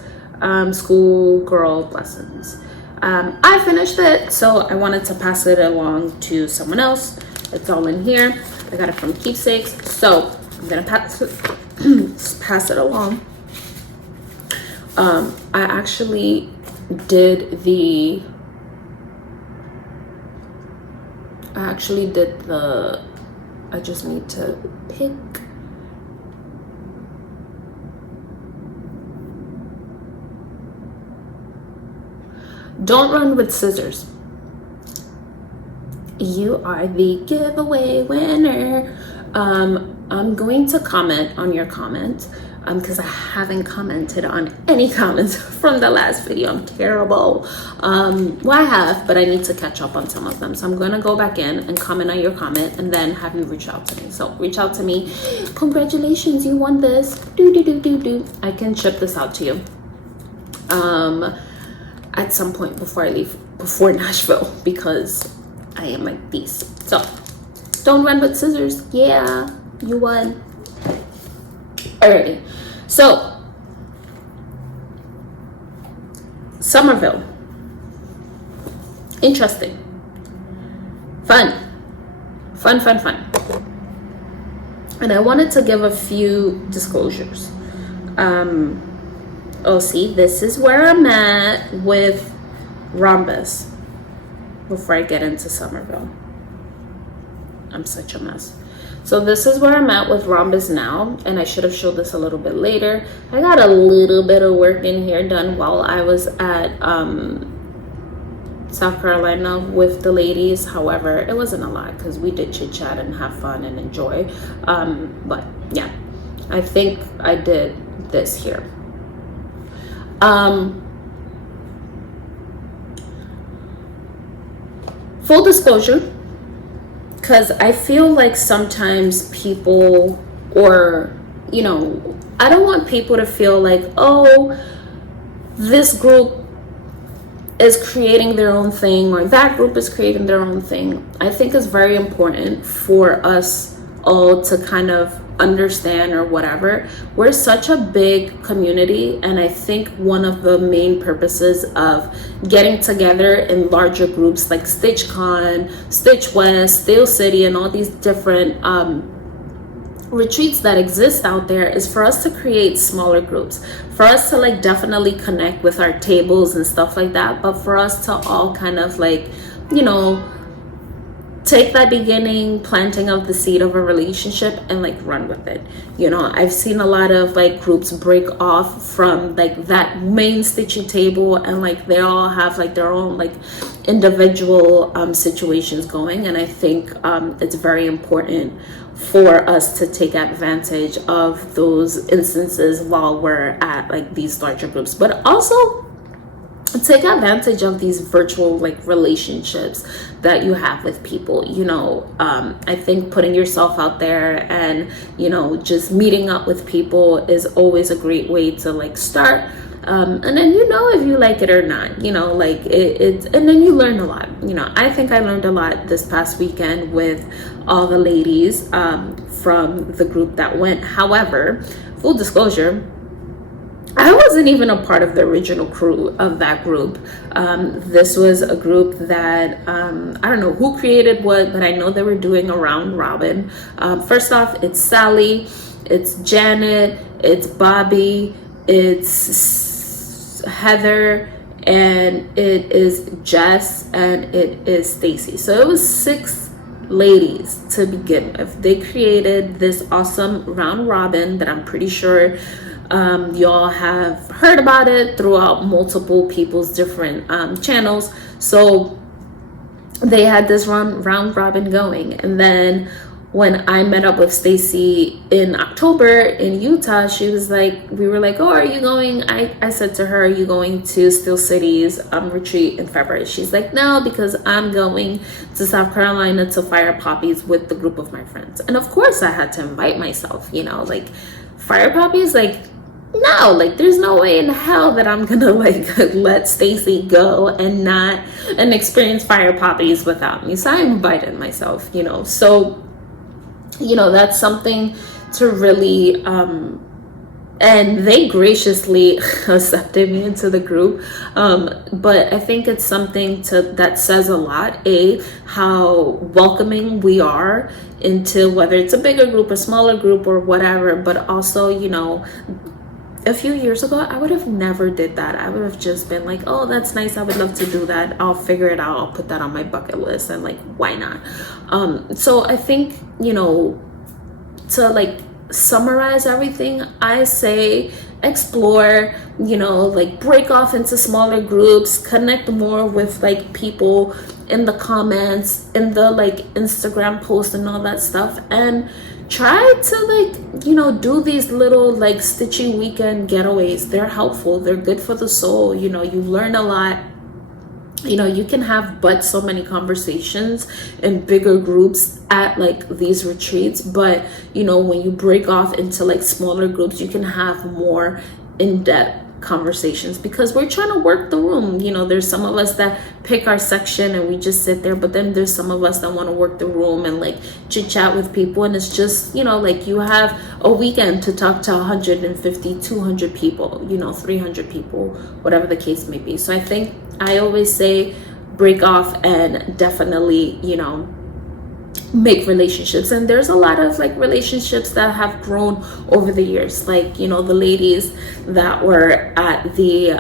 schoolgirl lessons. I finished it, so I wanted to pass it along to someone else. It's all in here. I got it from Keepsakes, so I'm gonna pass it along. I actually did the I just need to pick. Don't run with scissors. You are the giveaway winner. I'm going to comment on your comment because I haven't commented on any comments from the last video. I'm terrible. Well, I have, but I need to catch up on some of them. So I'm going to go back in and comment on your comment and then have you reach out to me. So reach out to me. Congratulations, you won this. Do. I can ship this out to you. At some point before I leave, before Nashville, because I am like these. So don't run with scissors. Yeah, you won. Alrighty. So Somerville. Interesting. Fun. And I wanted to give a few disclosures. Oh, see, this is where I'm at with Rhombus before I get into Somerville. I'm such a mess. So this is where I'm at with Rhombus now, and I should have showed this a little bit later. I got a little bit of work in here done while I was at South Carolina with the ladies. However, it wasn't a lot because we did chit chat and have fun and enjoy. But yeah, I think I did this here. Full disclosure, because I feel like sometimes people, or you know, I don't want people to feel like, oh, this group is creating their own thing or that group is creating their own thing. I think it's very important for us all to kind of understand, or whatever, we're such a big community, and I think one of the main purposes of getting together in larger groups like StitchCon, Stitch West, Steel City, and all these different retreats that exist out there is for us to create smaller groups, for us to like definitely connect with our tables and stuff like that, but for us to all kind of like, you know, take that beginning planting of the seed of a relationship and like run with it. You know, I've seen a lot of like groups break off from like that main stitching table, and like they all have like their own like individual situations going, and I think it's very important for us to take advantage of those instances while we're at like these larger groups. But also take advantage of these virtual like relationships that you have with people. You know, I think putting yourself out there and, you know, just meeting up with people is always a great way to like start. And then you know if you like it or not, you know, like it's and then you learn a lot. You know, I think I learned a lot this past weekend with all the ladies from the group that went. However, full disclosure, I wasn't even a part of the original crew of that group. This was a group that I don't know who created what, but I know they were doing a round robin. First off, it's Sally, it's Janet, it's Bobbi, it's Heather, and it is Jess, and it is Stacie. So it was 6 ladies to begin with. They created this awesome round robin that I'm pretty sure y'all have heard about it throughout multiple people's different channels. So they had this round robin going, and then when I met up with Stacie in October in Utah, she was like, we were like, oh, are you going? I said to her, are you going to Steel City's retreat in February? She's like, no, because I'm going to South Carolina to Fire Poppies with the group of my friends. And of course I had to invite myself, you know, like Fire Poppies, like, no, like there's no way in hell that I'm gonna like let Stacie go and experience Fire Poppies without me. So I invited myself, you know. So, you know, that's something to really and they graciously accepted me into the group. But I think it's something that says a lot, how welcoming we are into whether it's a bigger group, a smaller group, or whatever. But also, you know, a few years ago, I would have never did that. I would have just been like, oh, that's nice, I would love to do that, I'll figure it out, I'll put that on my bucket list, and like, why not? So I think, you know, to like summarize everything, I say explore, you know, like break off into smaller groups, connect more with like people in the comments, in the like Instagram posts and all that stuff, and try to like, you know, do these little like stitchy weekend getaways. They're helpful, they're good for the soul. You know, you learn a lot. You know, you can have but so many conversations in bigger groups at like these retreats, but you know, when you break off into like smaller groups, you can have more in-depth conversations, because we're trying to work the room. You know, there's some of us that pick our section and we just sit there, but then there's some of us that want to work the room and like chit chat with people, and it's just, you know, like you have a weekend to talk to 150, 200 people, you know, 300 people, whatever the case may be. So I think I always say break off and definitely, you know, make relationships. And there's a lot of like relationships that have grown over the years, like, you know, the ladies that were at the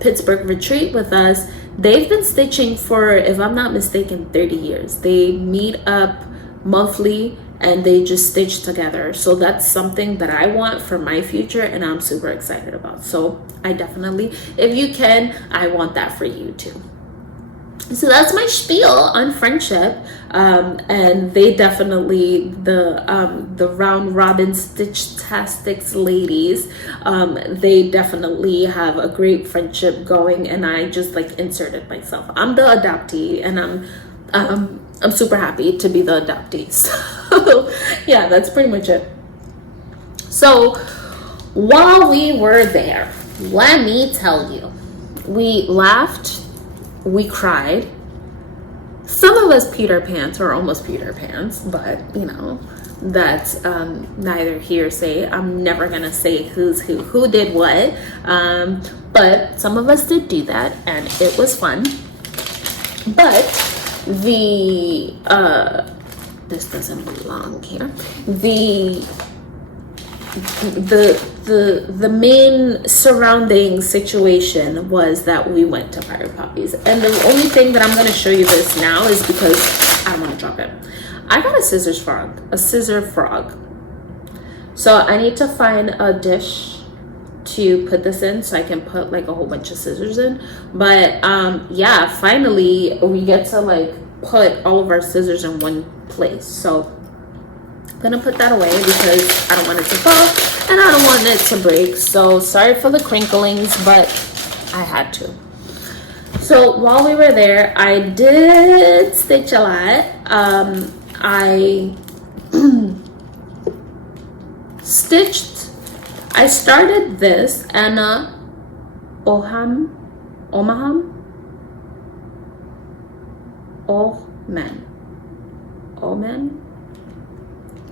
Pittsburgh retreat with us, they've been stitching for, if I'm not mistaken, 30 years. They meet up monthly and they just stitch together. So that's something that I want for my future, and I'm super excited about. So I definitely, if you can, I want that for you too. So that's my spiel on friendship, and they definitely, the round robin stitch-tastics ladies, they definitely have a great friendship going, and I just like inserted myself. I'm the adoptee, and I'm super happy to be the adoptee. So yeah, that's pretty much it. So while we were there, let me tell you, we laughed, we cried. Some of us peed our pants, or almost peed our pants, but you know, that's neither here say. I'm never gonna say who did what, but some of us did do that, and it was fun. But the this doesn't belong here. The main surrounding situation was that we went to Fire Poppies, and the only thing that I'm going to show you this now is because I don't want to drop it. I got a scissor frog. So I need to find a dish to put this in so I can put like a whole bunch of scissors in. But yeah, finally we get to like put all of our scissors in one place. So I'm gonna put that away because I don't want it to fall and I don't want it to break. So sorry for the crinklings, but I had to. So while we were there, I did stitch a lot. I stitched, I started this Anna Omaham.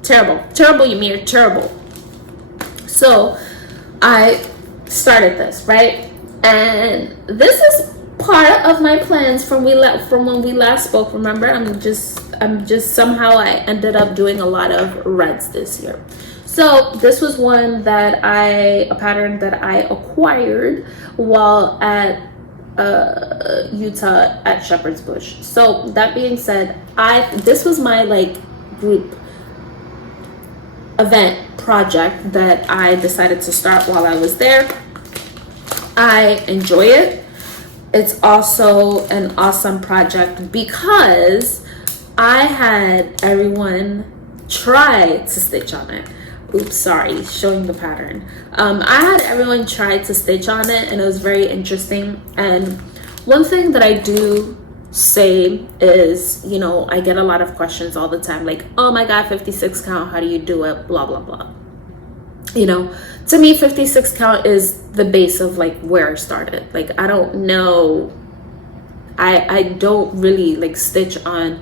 Terrible, Ymir, terrible. So I started this, right? And this is part of my plans from when we last spoke. Remember, I'm just somehow I ended up doing a lot of reds this year. So this was a pattern that I acquired while at Utah at Shepherd's Bush. So that being said, this was my like group event project that I decided to start while I was there. I enjoy it. It's also an awesome project because I had everyone try to stitch on it. Oops, sorry, showing the pattern. I had everyone try to stitch on it, and it was very interesting. And one thing that I do say is, you know, I get a lot of questions all the time, like, oh my god, 56 count, how do you do it, blah blah blah. You know, to me 56 count is the base of like where I started. Like, I don't know, I don't really like stitch on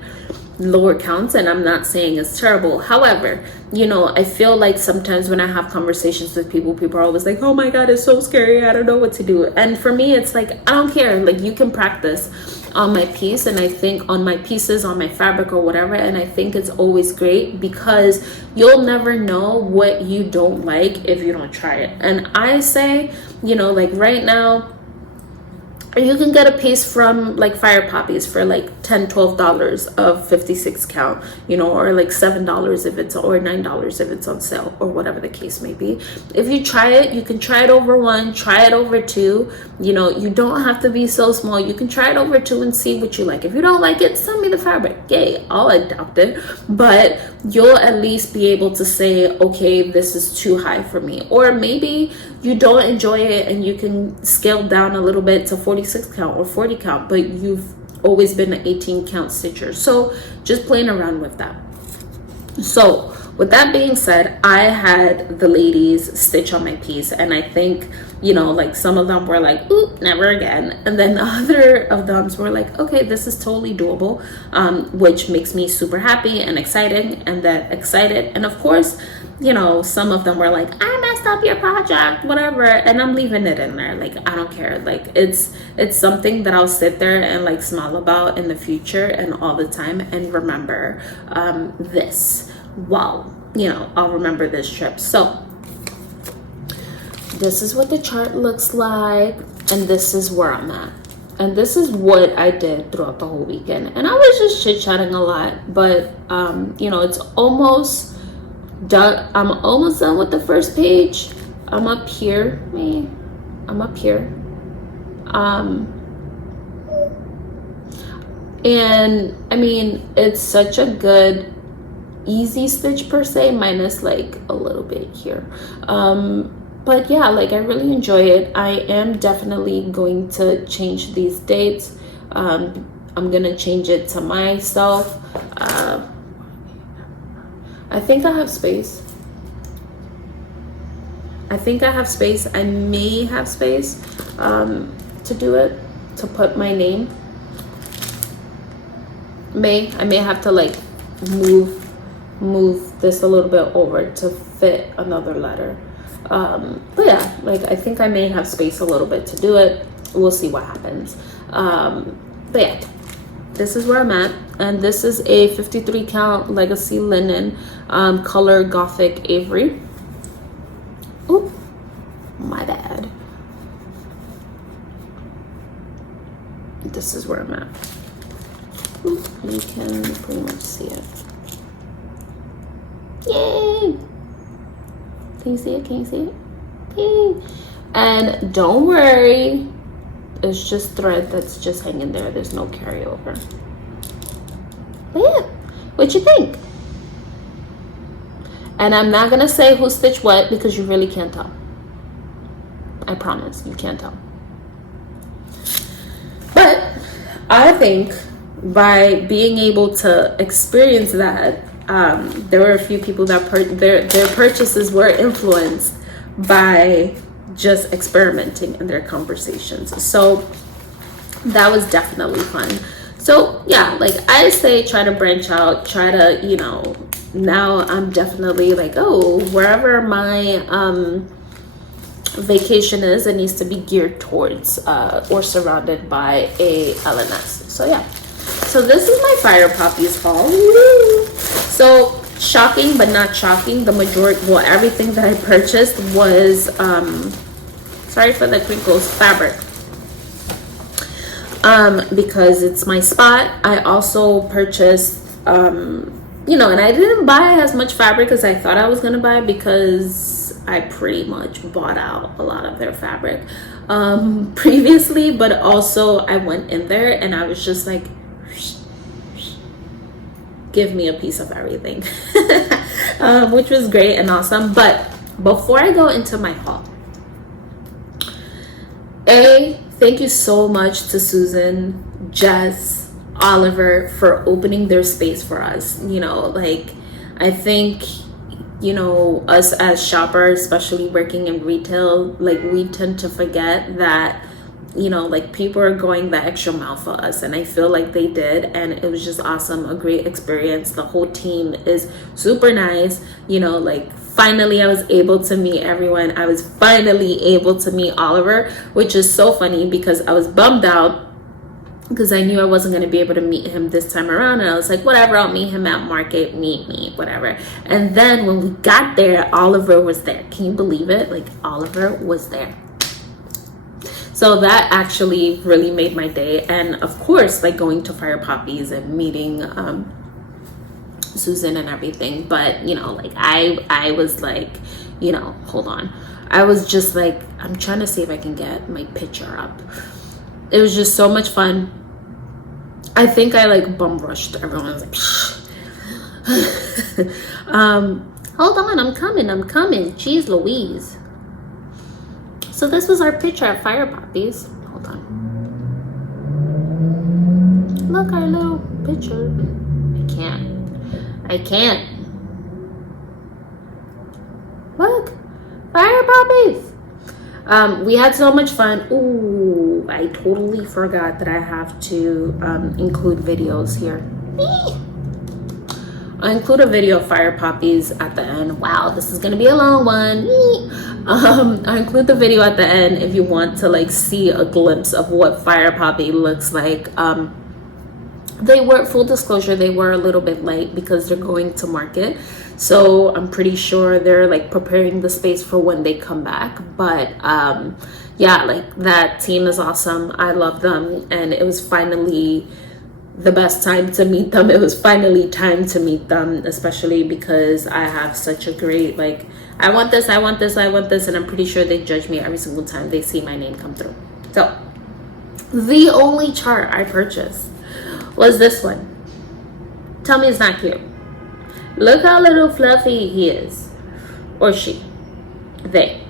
lower counts, and I'm not saying it's terrible. However, you know, I feel like sometimes when I have conversations with people are always like, oh my god, it's so scary, I don't know what to do. And for me, it's like, I don't care. Like, you can practice on my piece, and I think on my pieces, on my fabric or whatever, and I think it's always great because you'll never know what you don't like if you don't try it. And I say, you know, like right now, you can get a piece from like Fire Poppies for like $10-12 of 56 count, you know, or like $7 if it's, or $9 if it's on sale, or whatever the case may be. If you try it, you can try it over one, try it over two. You know, you don't have to be so small. You can try it over two and see what you like. If you don't like it, send me the fabric. Yay, I'll adopt it. But you'll at least be able to say, okay, this is too high for me. Or maybe you don't enjoy it and you can scale down a little bit to 46 count or 40 count, but you've always been an 18 count stitcher. So just playing around with that. So with that being said, I had the ladies stitch on my piece, and I think, you know, like some of them were like, oop, never again. And then the other of them were like, okay, this is totally doable, which makes me super happy and excited. And of course, you know, some of them were like, I messed up your project, whatever, and I'm leaving it in there. Like, I don't care. Like, it's something that I'll sit there and like smile about in the future and all the time, and remember this. Wow, you know, I'll remember this trip. So this is what the chart looks like, and this is where I'm at, and this is what I did throughout the whole weekend. And I was just chit-chatting a lot, but you know, it's almost done. I'm almost done with the first page. I'm up here. And I mean, it's such a good easy stitch per se, minus like a little bit here, but yeah, like I really enjoy it. I am definitely going to change these dates. I'm gonna change it to myself. I think I have space. I may have space to do it, to put my name. I may have to like move this a little bit over to fit another letter, but yeah, like I think I may have space a little bit to do it. We'll see what happens. But yeah, this is where I'm at, and this is a 53 count legacy linen, color Gothic Avery. Oop, my bad. This is where I'm at. Oop, you can pretty much see it. Yay! Can you see it? Yay! And don't worry, it's just thread that's just hanging there. There's no carryover. But yeah, what you think? And I'm not gonna say who stitched what because you really can't tell. I promise, you can't tell. But I think by being able to experience that, there were a few people that their purchases were influenced by just experimenting in their conversations. So that was definitely fun. So yeah, like I say, try to branch out, try to, you know, now I'm definitely like, oh, wherever my vacation is, it needs to be geared towards or surrounded by a LNS. So yeah, so this is my Fire Poppies haul. Woo! So shocking but not shocking, the majority, well, everything that I purchased was sorry for the crinkles, fabric, because it's my spot. I also purchased you know, and I didn't buy as much fabric as I thought I was gonna buy, because I pretty much bought out a lot of their fabric previously. But also I went in there and I was just like, give me a piece of everything. Which was great and awesome. But before I go into my haul, thank you so much to Susan, Jess, Oliver for opening their space for us. You know, like, I think, you know, us as shoppers, especially working in retail, like, we tend to forget that, you know, like, people are going the extra mile for us, and I feel like they did, and it was just awesome, a great experience. The whole team is super nice. You know, like, finally I was able to meet everyone. I was finally able to meet Oliver, which is so funny because I was bummed out because I knew I wasn't going to be able to meet him this time around, and I was like, whatever, I'll meet him at market, meet me, whatever. And then when we got there, Oliver was there. Can you believe it? Like, Oliver was there. So that actually really made my day. And of course, like, going to Fire Poppies and meeting Susan and everything. But, you know, like, I was like, you know, hold on, I was just like, I'm trying to see if I can get my picture up. It was just so much fun. I think I like bum rushed everyone. I was like, hold on, I'm coming. Jeez Louise. So this was our picture at Fire Poppies. Hold on. Look, our little picture. I can't. Look, Fire Poppies. We had so much fun. Ooh, I totally forgot that I have to include videos here. I include a video of Fire Poppies at the end. Wow, this is gonna be a long one. I include the video at the end if you want to like see a glimpse of what Fire Poppy looks like. They were, full disclosure, they were a little bit late because they're going to market. So I'm pretty sure they're like preparing the space for when they come back. But yeah, like, that team is awesome. I love them. And it was finally the best time to meet them. It was finally time to meet them, especially because I have such a great, like, I want this. And I'm pretty sure they judge me every single time they see my name come through. So the only chart I purchased was this one. Tell me it's not cute. Look how little fluffy he is, or she, they.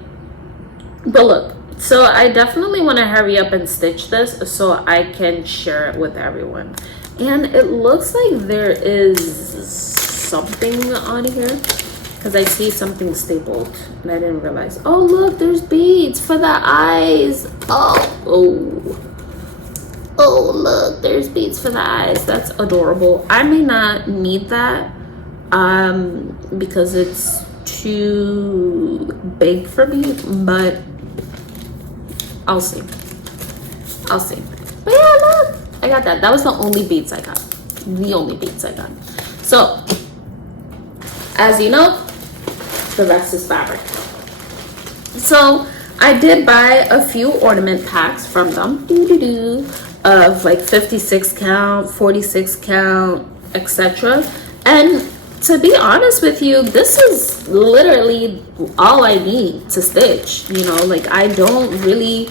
But look, so I definitely want to hurry up and stitch this so I can share it with everyone. And it looks like there is something on here because I see something stapled and I didn't realize. Oh, look, there's beads for the eyes. Oh, look, there's beads for the eyes. That's adorable. I may not need that because it's too big for me, but I'll see. But yeah, look, I got that. That was the only beads I got. So, as you know, the rest is fabric. So I did buy a few ornament packs from them. Of like 56 count, 46 count, etc. And to be honest with you, this is literally all I need to stitch. You know, like, I don't really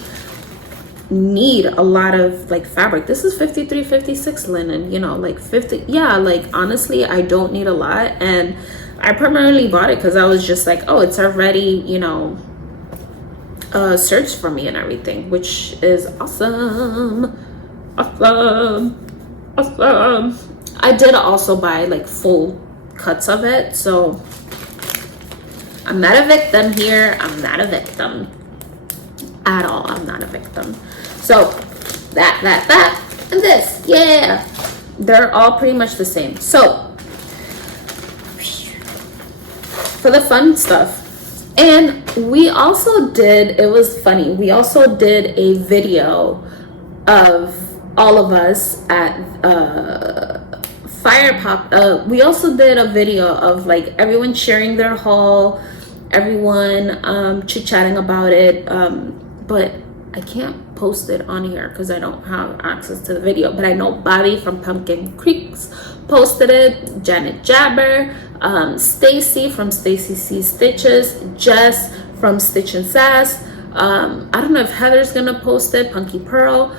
need a lot of like fabric. This is 53, 56 linen, you know, like 50. Yeah, like, honestly, I don't need a lot. And I primarily bought it because I was just like, oh, it's already, you know, search for me and everything, which is awesome. Awesome. Awesome. I did also buy like full cuts of it, so I'm not a victim here. I'm not a victim at all. I'm not a victim. So that, and this, yeah, they're all pretty much the same. So for the fun stuff, and we also did, it was funny, we also did a video of all of us at Fire Pop. We also did a video of like everyone sharing their haul, everyone chit-chatting about it, but I can't post it on here because I don't have access to the video. But I know Bobbi from Pumpkin Creeks posted it, Janet Jabber, Stacie from Stacie Sees Stitches, Jess from Stitch and Sass. I don't know if Heather's gonna post it, Punky Pearl,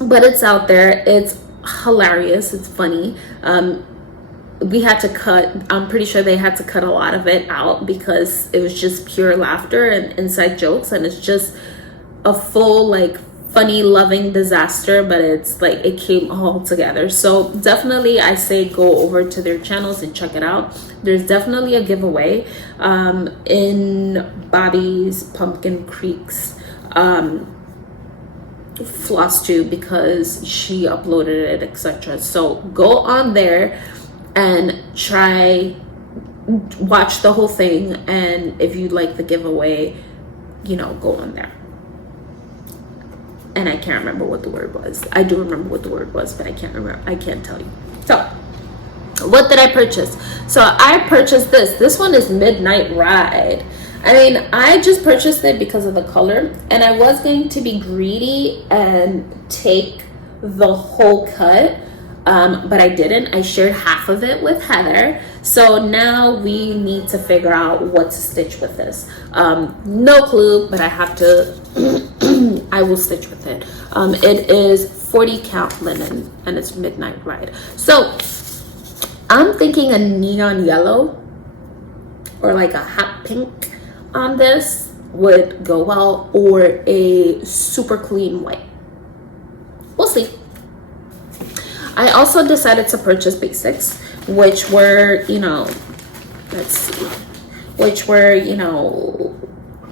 but it's out there. It's hilarious. It's funny. We had to cut, I'm pretty sure they had to cut a lot of it out because it was just pure laughter and inside jokes, and it's just a full like funny loving disaster, but it's like it came all together. So definitely I say go over to their channels and check it out. There's definitely a giveaway in Bobbi's Pumpkin Creeks Flosstube because she uploaded it, etc. So go on there and watch the whole thing, and if you like the giveaway, you know, go on there. And I can't remember what the word was. I do remember what the word was, but I can't remember. I can't tell you. So what did I purchase? So I purchased this one is Midnight Ride. I mean, I just purchased it because of the color, and I was going to be greedy and take the whole cut, but I didn't. I shared half of it with Heather, so now we need to figure out what to stitch with this. No clue, but I have to I will stitch with it. It is 40 count linen, and it's Midnight Ride. So I'm thinking a neon yellow or like a hot pink on this would go well, or a super clean white. We'll see. I also decided to purchase basics, which were, you know, let's see, which were, you know,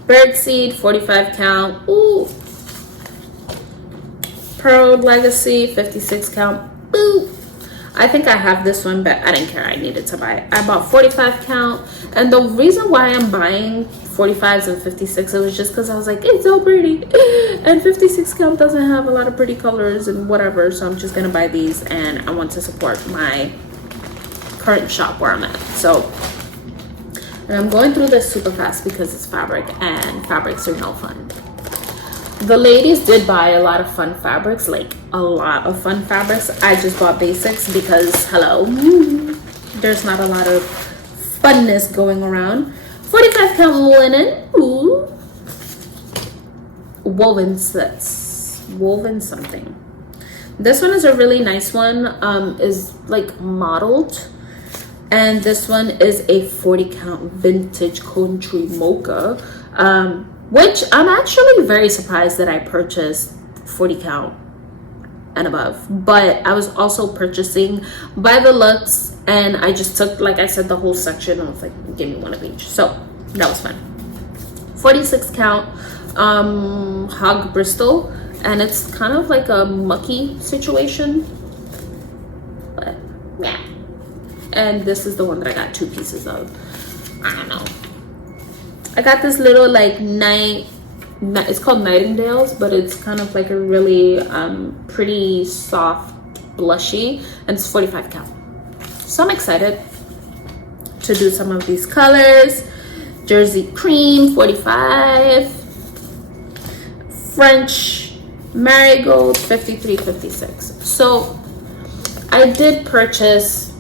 Birdseed 45 count, ooh, Pearl Legacy 56 count, ooh. I think I have this one, but I didn't care. I needed to buy it. I bought 45 count, and the reason why I'm buying 45s and 56, it was just because I was like, it's so pretty, and 56 count doesn't have a lot of pretty colors and whatever, so I'm just gonna buy these, and I want to support my current shop where I'm at. So, and I'm going through this super fast because it's fabric, and fabrics are no fun. The ladies did buy a lot of fun fabrics, like a lot of fun fabrics. I just bought basics because, hello, there's not a lot of funness going around. 45 count linen, ooh. Woven sets, woven something. This one is a really nice one, is like modeled. And this one is a 40 count vintage country mocha, which I'm actually very surprised that I purchased 40 count and above. But I was also purchasing by the looks, and I just took, like I said, the whole section. I was like, give me one of each. So that was fun. 46 count Hog Bristol, and it's kind of like a mucky situation, but yeah. And this is the one that I got 2 pieces of. I don't know. I got this little like it's called Nightingales, but it's kind of like a really pretty soft blushy, and it's 45 count. So I'm excited to do some of these colors. Jersey Cream 45, French Marigold 53, 56. So I did purchase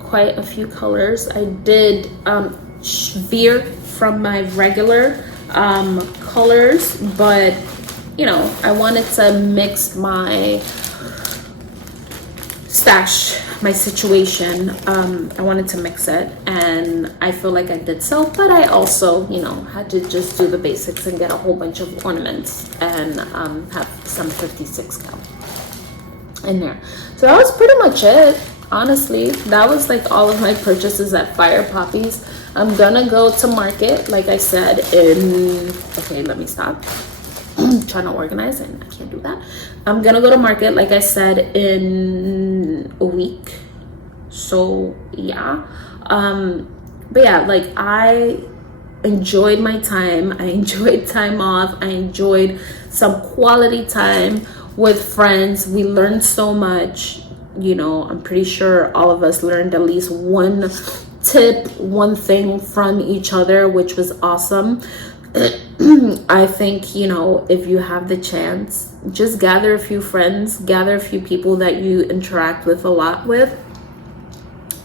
quite a few colors. I did veer from my regular colors, but you know, I wanted to mix my stash, my situation, I wanted to mix it, and I feel like I did so, but I also, you know, had to just do the basics and get a whole bunch of ornaments and have some 56 count in there. So that was pretty much it. Honestly, that was like all of my purchases at Fire Poppies. I'm gonna go to market, like I said, in, okay, let me stop. I'm trying to organize and I can't do that. I'm gonna go to market, like I said, in a week. So yeah. But yeah, like I enjoyed my time. I enjoyed time off. I enjoyed some quality time with friends. We learned so much. You know, I'm pretty sure all of us learned at least one tip, one thing from each other, which was awesome. I think, you know, if you have the chance, just gather a few friends, gather a few people that you interact with a lot with,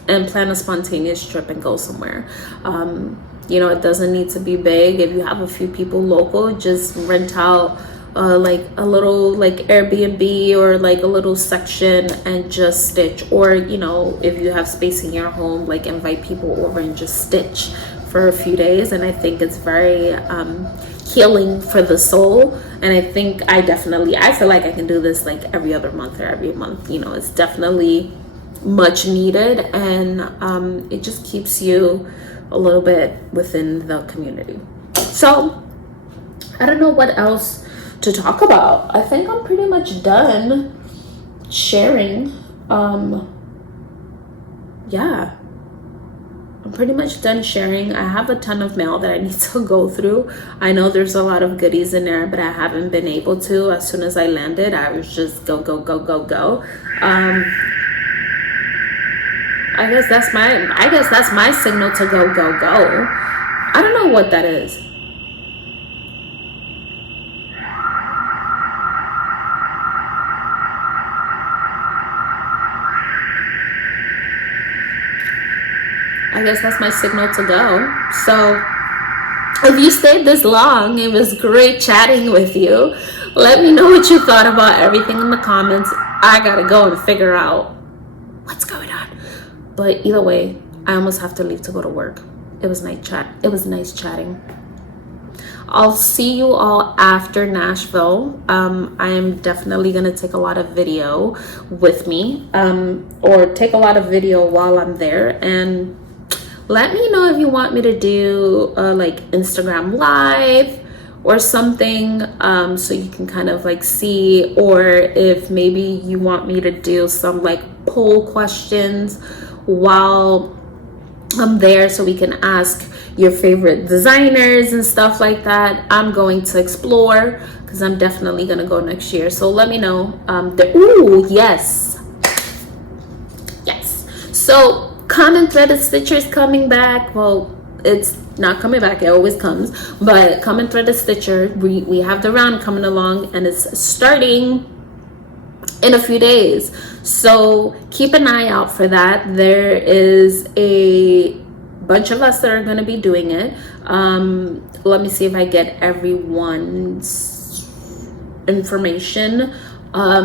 and plan a spontaneous trip and go somewhere. You know, it doesn't need to be big. If you have a few people local, just rent out like a little like Airbnb or like a little section and just stitch. Or, you know, if you have space in your home, like invite people over and just stitch for a few days. And I think it's very healing for the soul. And I think I feel like I can do this like every other month or every month. You know, it's definitely much needed, and it just keeps you a little bit within the community. So I don't know what else to talk about. I think I'm pretty much done sharing. Yeah, I'm pretty much done sharing. I have a ton of mail that I need to go through. I know there's a lot of goodies in there, but I haven't been able to. As soon as I landed, I was just go. I guess that's my signal to go. I don't know what that is. I guess that's my signal to go. So if you stayed this long, it was great chatting with you. Let me know what you thought about everything in the comments. I gotta go and figure out what's going on. But either way, I almost have to leave to go to work. It was nice chatting. I'll see you all after Nashville. I am definitely gonna take a lot of video with me, or take a lot of video while I'm there. And let me know if you want me to do like Instagram live or something, so you can kind of like see, or if maybe you want me to do some like poll questions while I'm there, so we can ask your favorite designers and stuff like that. I'm going to explore because I'm definitely gonna go next year. So let me know. Ooh, yes. So Common Threaded Stitcher is coming back. Well, it's not coming back, it always comes, but Common Threaded Stitcher, we have the round coming along, and it's starting in a few days. So keep an eye out for that. There is a bunch of us that are going to be doing it. Let me see if I get everyone's information. I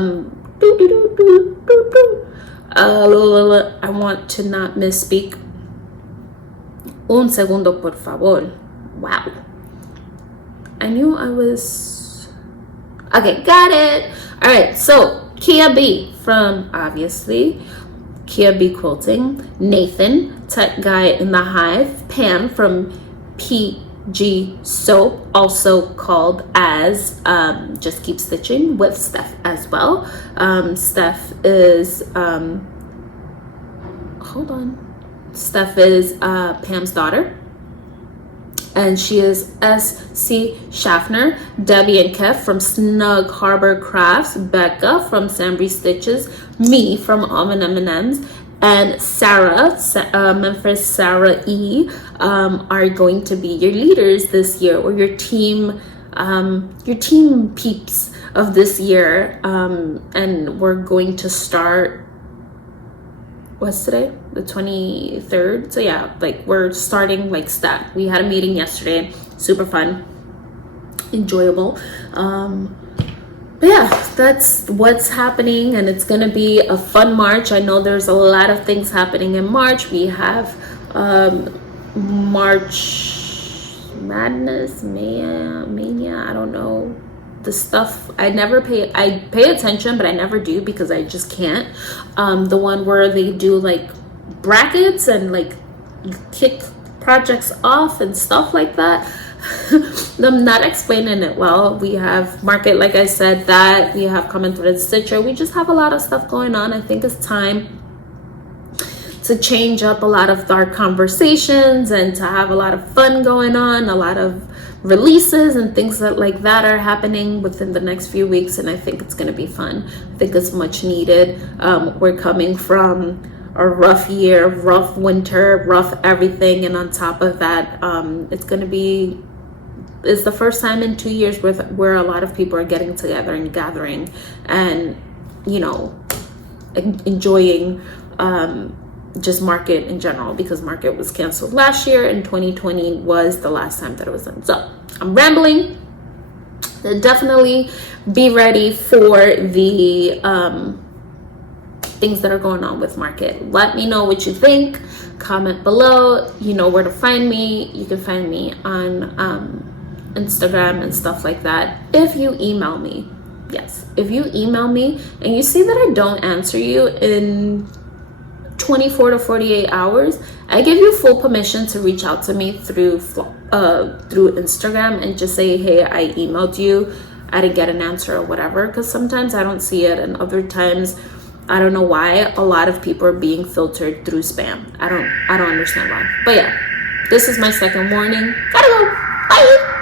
want to not misspeak. Un segundo, por favor. Wow. I knew I was... Okay, got it. All right, so Kia B from, obviously, Kia B Quilting, Nathan, Tech Guy in the Hive, Pam from PG Soap, also called as Just Keep Stitching, with Steph as well. Steph is, Steph is Pam's daughter, and she is SC Schaffner, Debbie and Kev from Snug Harbor Crafts, Becca from Sambry Stitches, me from MnMnMs, and Sarah, Memphis Sarah E, are going to be your leaders this year, or your team peeps of this year. And we're going to start, what's today? The 23rd. So yeah, like we're starting like stat. We had a meeting yesterday, super fun, enjoyable. But yeah, that's what's happening, and it's gonna be a fun March. I know there's a lot of things happening in March. We have March Madness, Mania, I don't know. The stuff I pay attention, but I never do because I just can't. The one where they do like brackets and like kick projects off and stuff like that. I'm not explaining it well. We have market, like I said, that we have Common Thread Stitcher. We just have a lot of stuff going on. I think it's time to change up a lot of our conversations and to have a lot of fun going on. A lot of releases and things like that are happening within the next few weeks, and I think it's going to be fun. I think it's much needed. We're coming from a rough year, rough winter, rough everything, and on top of that, it's the first time in 2 years where a lot of people are getting together and gathering and, you know, enjoying just market in general, because market was canceled last year and 2020 was the last time that it was done. So I'm rambling. Definitely be ready for the things that are going on with market. Let me know what you think. Comment below. You know where to find me. You can find me on Instagram and stuff like that. If you email me, yes, if you email me and you see that I don't answer you in 24 to 48 hours, I give you full permission to reach out to me through Instagram and just say, hey, I emailed you, I didn't get an answer or whatever, because sometimes I don't see it, and other times I don't know why a lot of people are being filtered through spam. I don't understand why. But yeah, this is my second warning. Gotta go. Bye.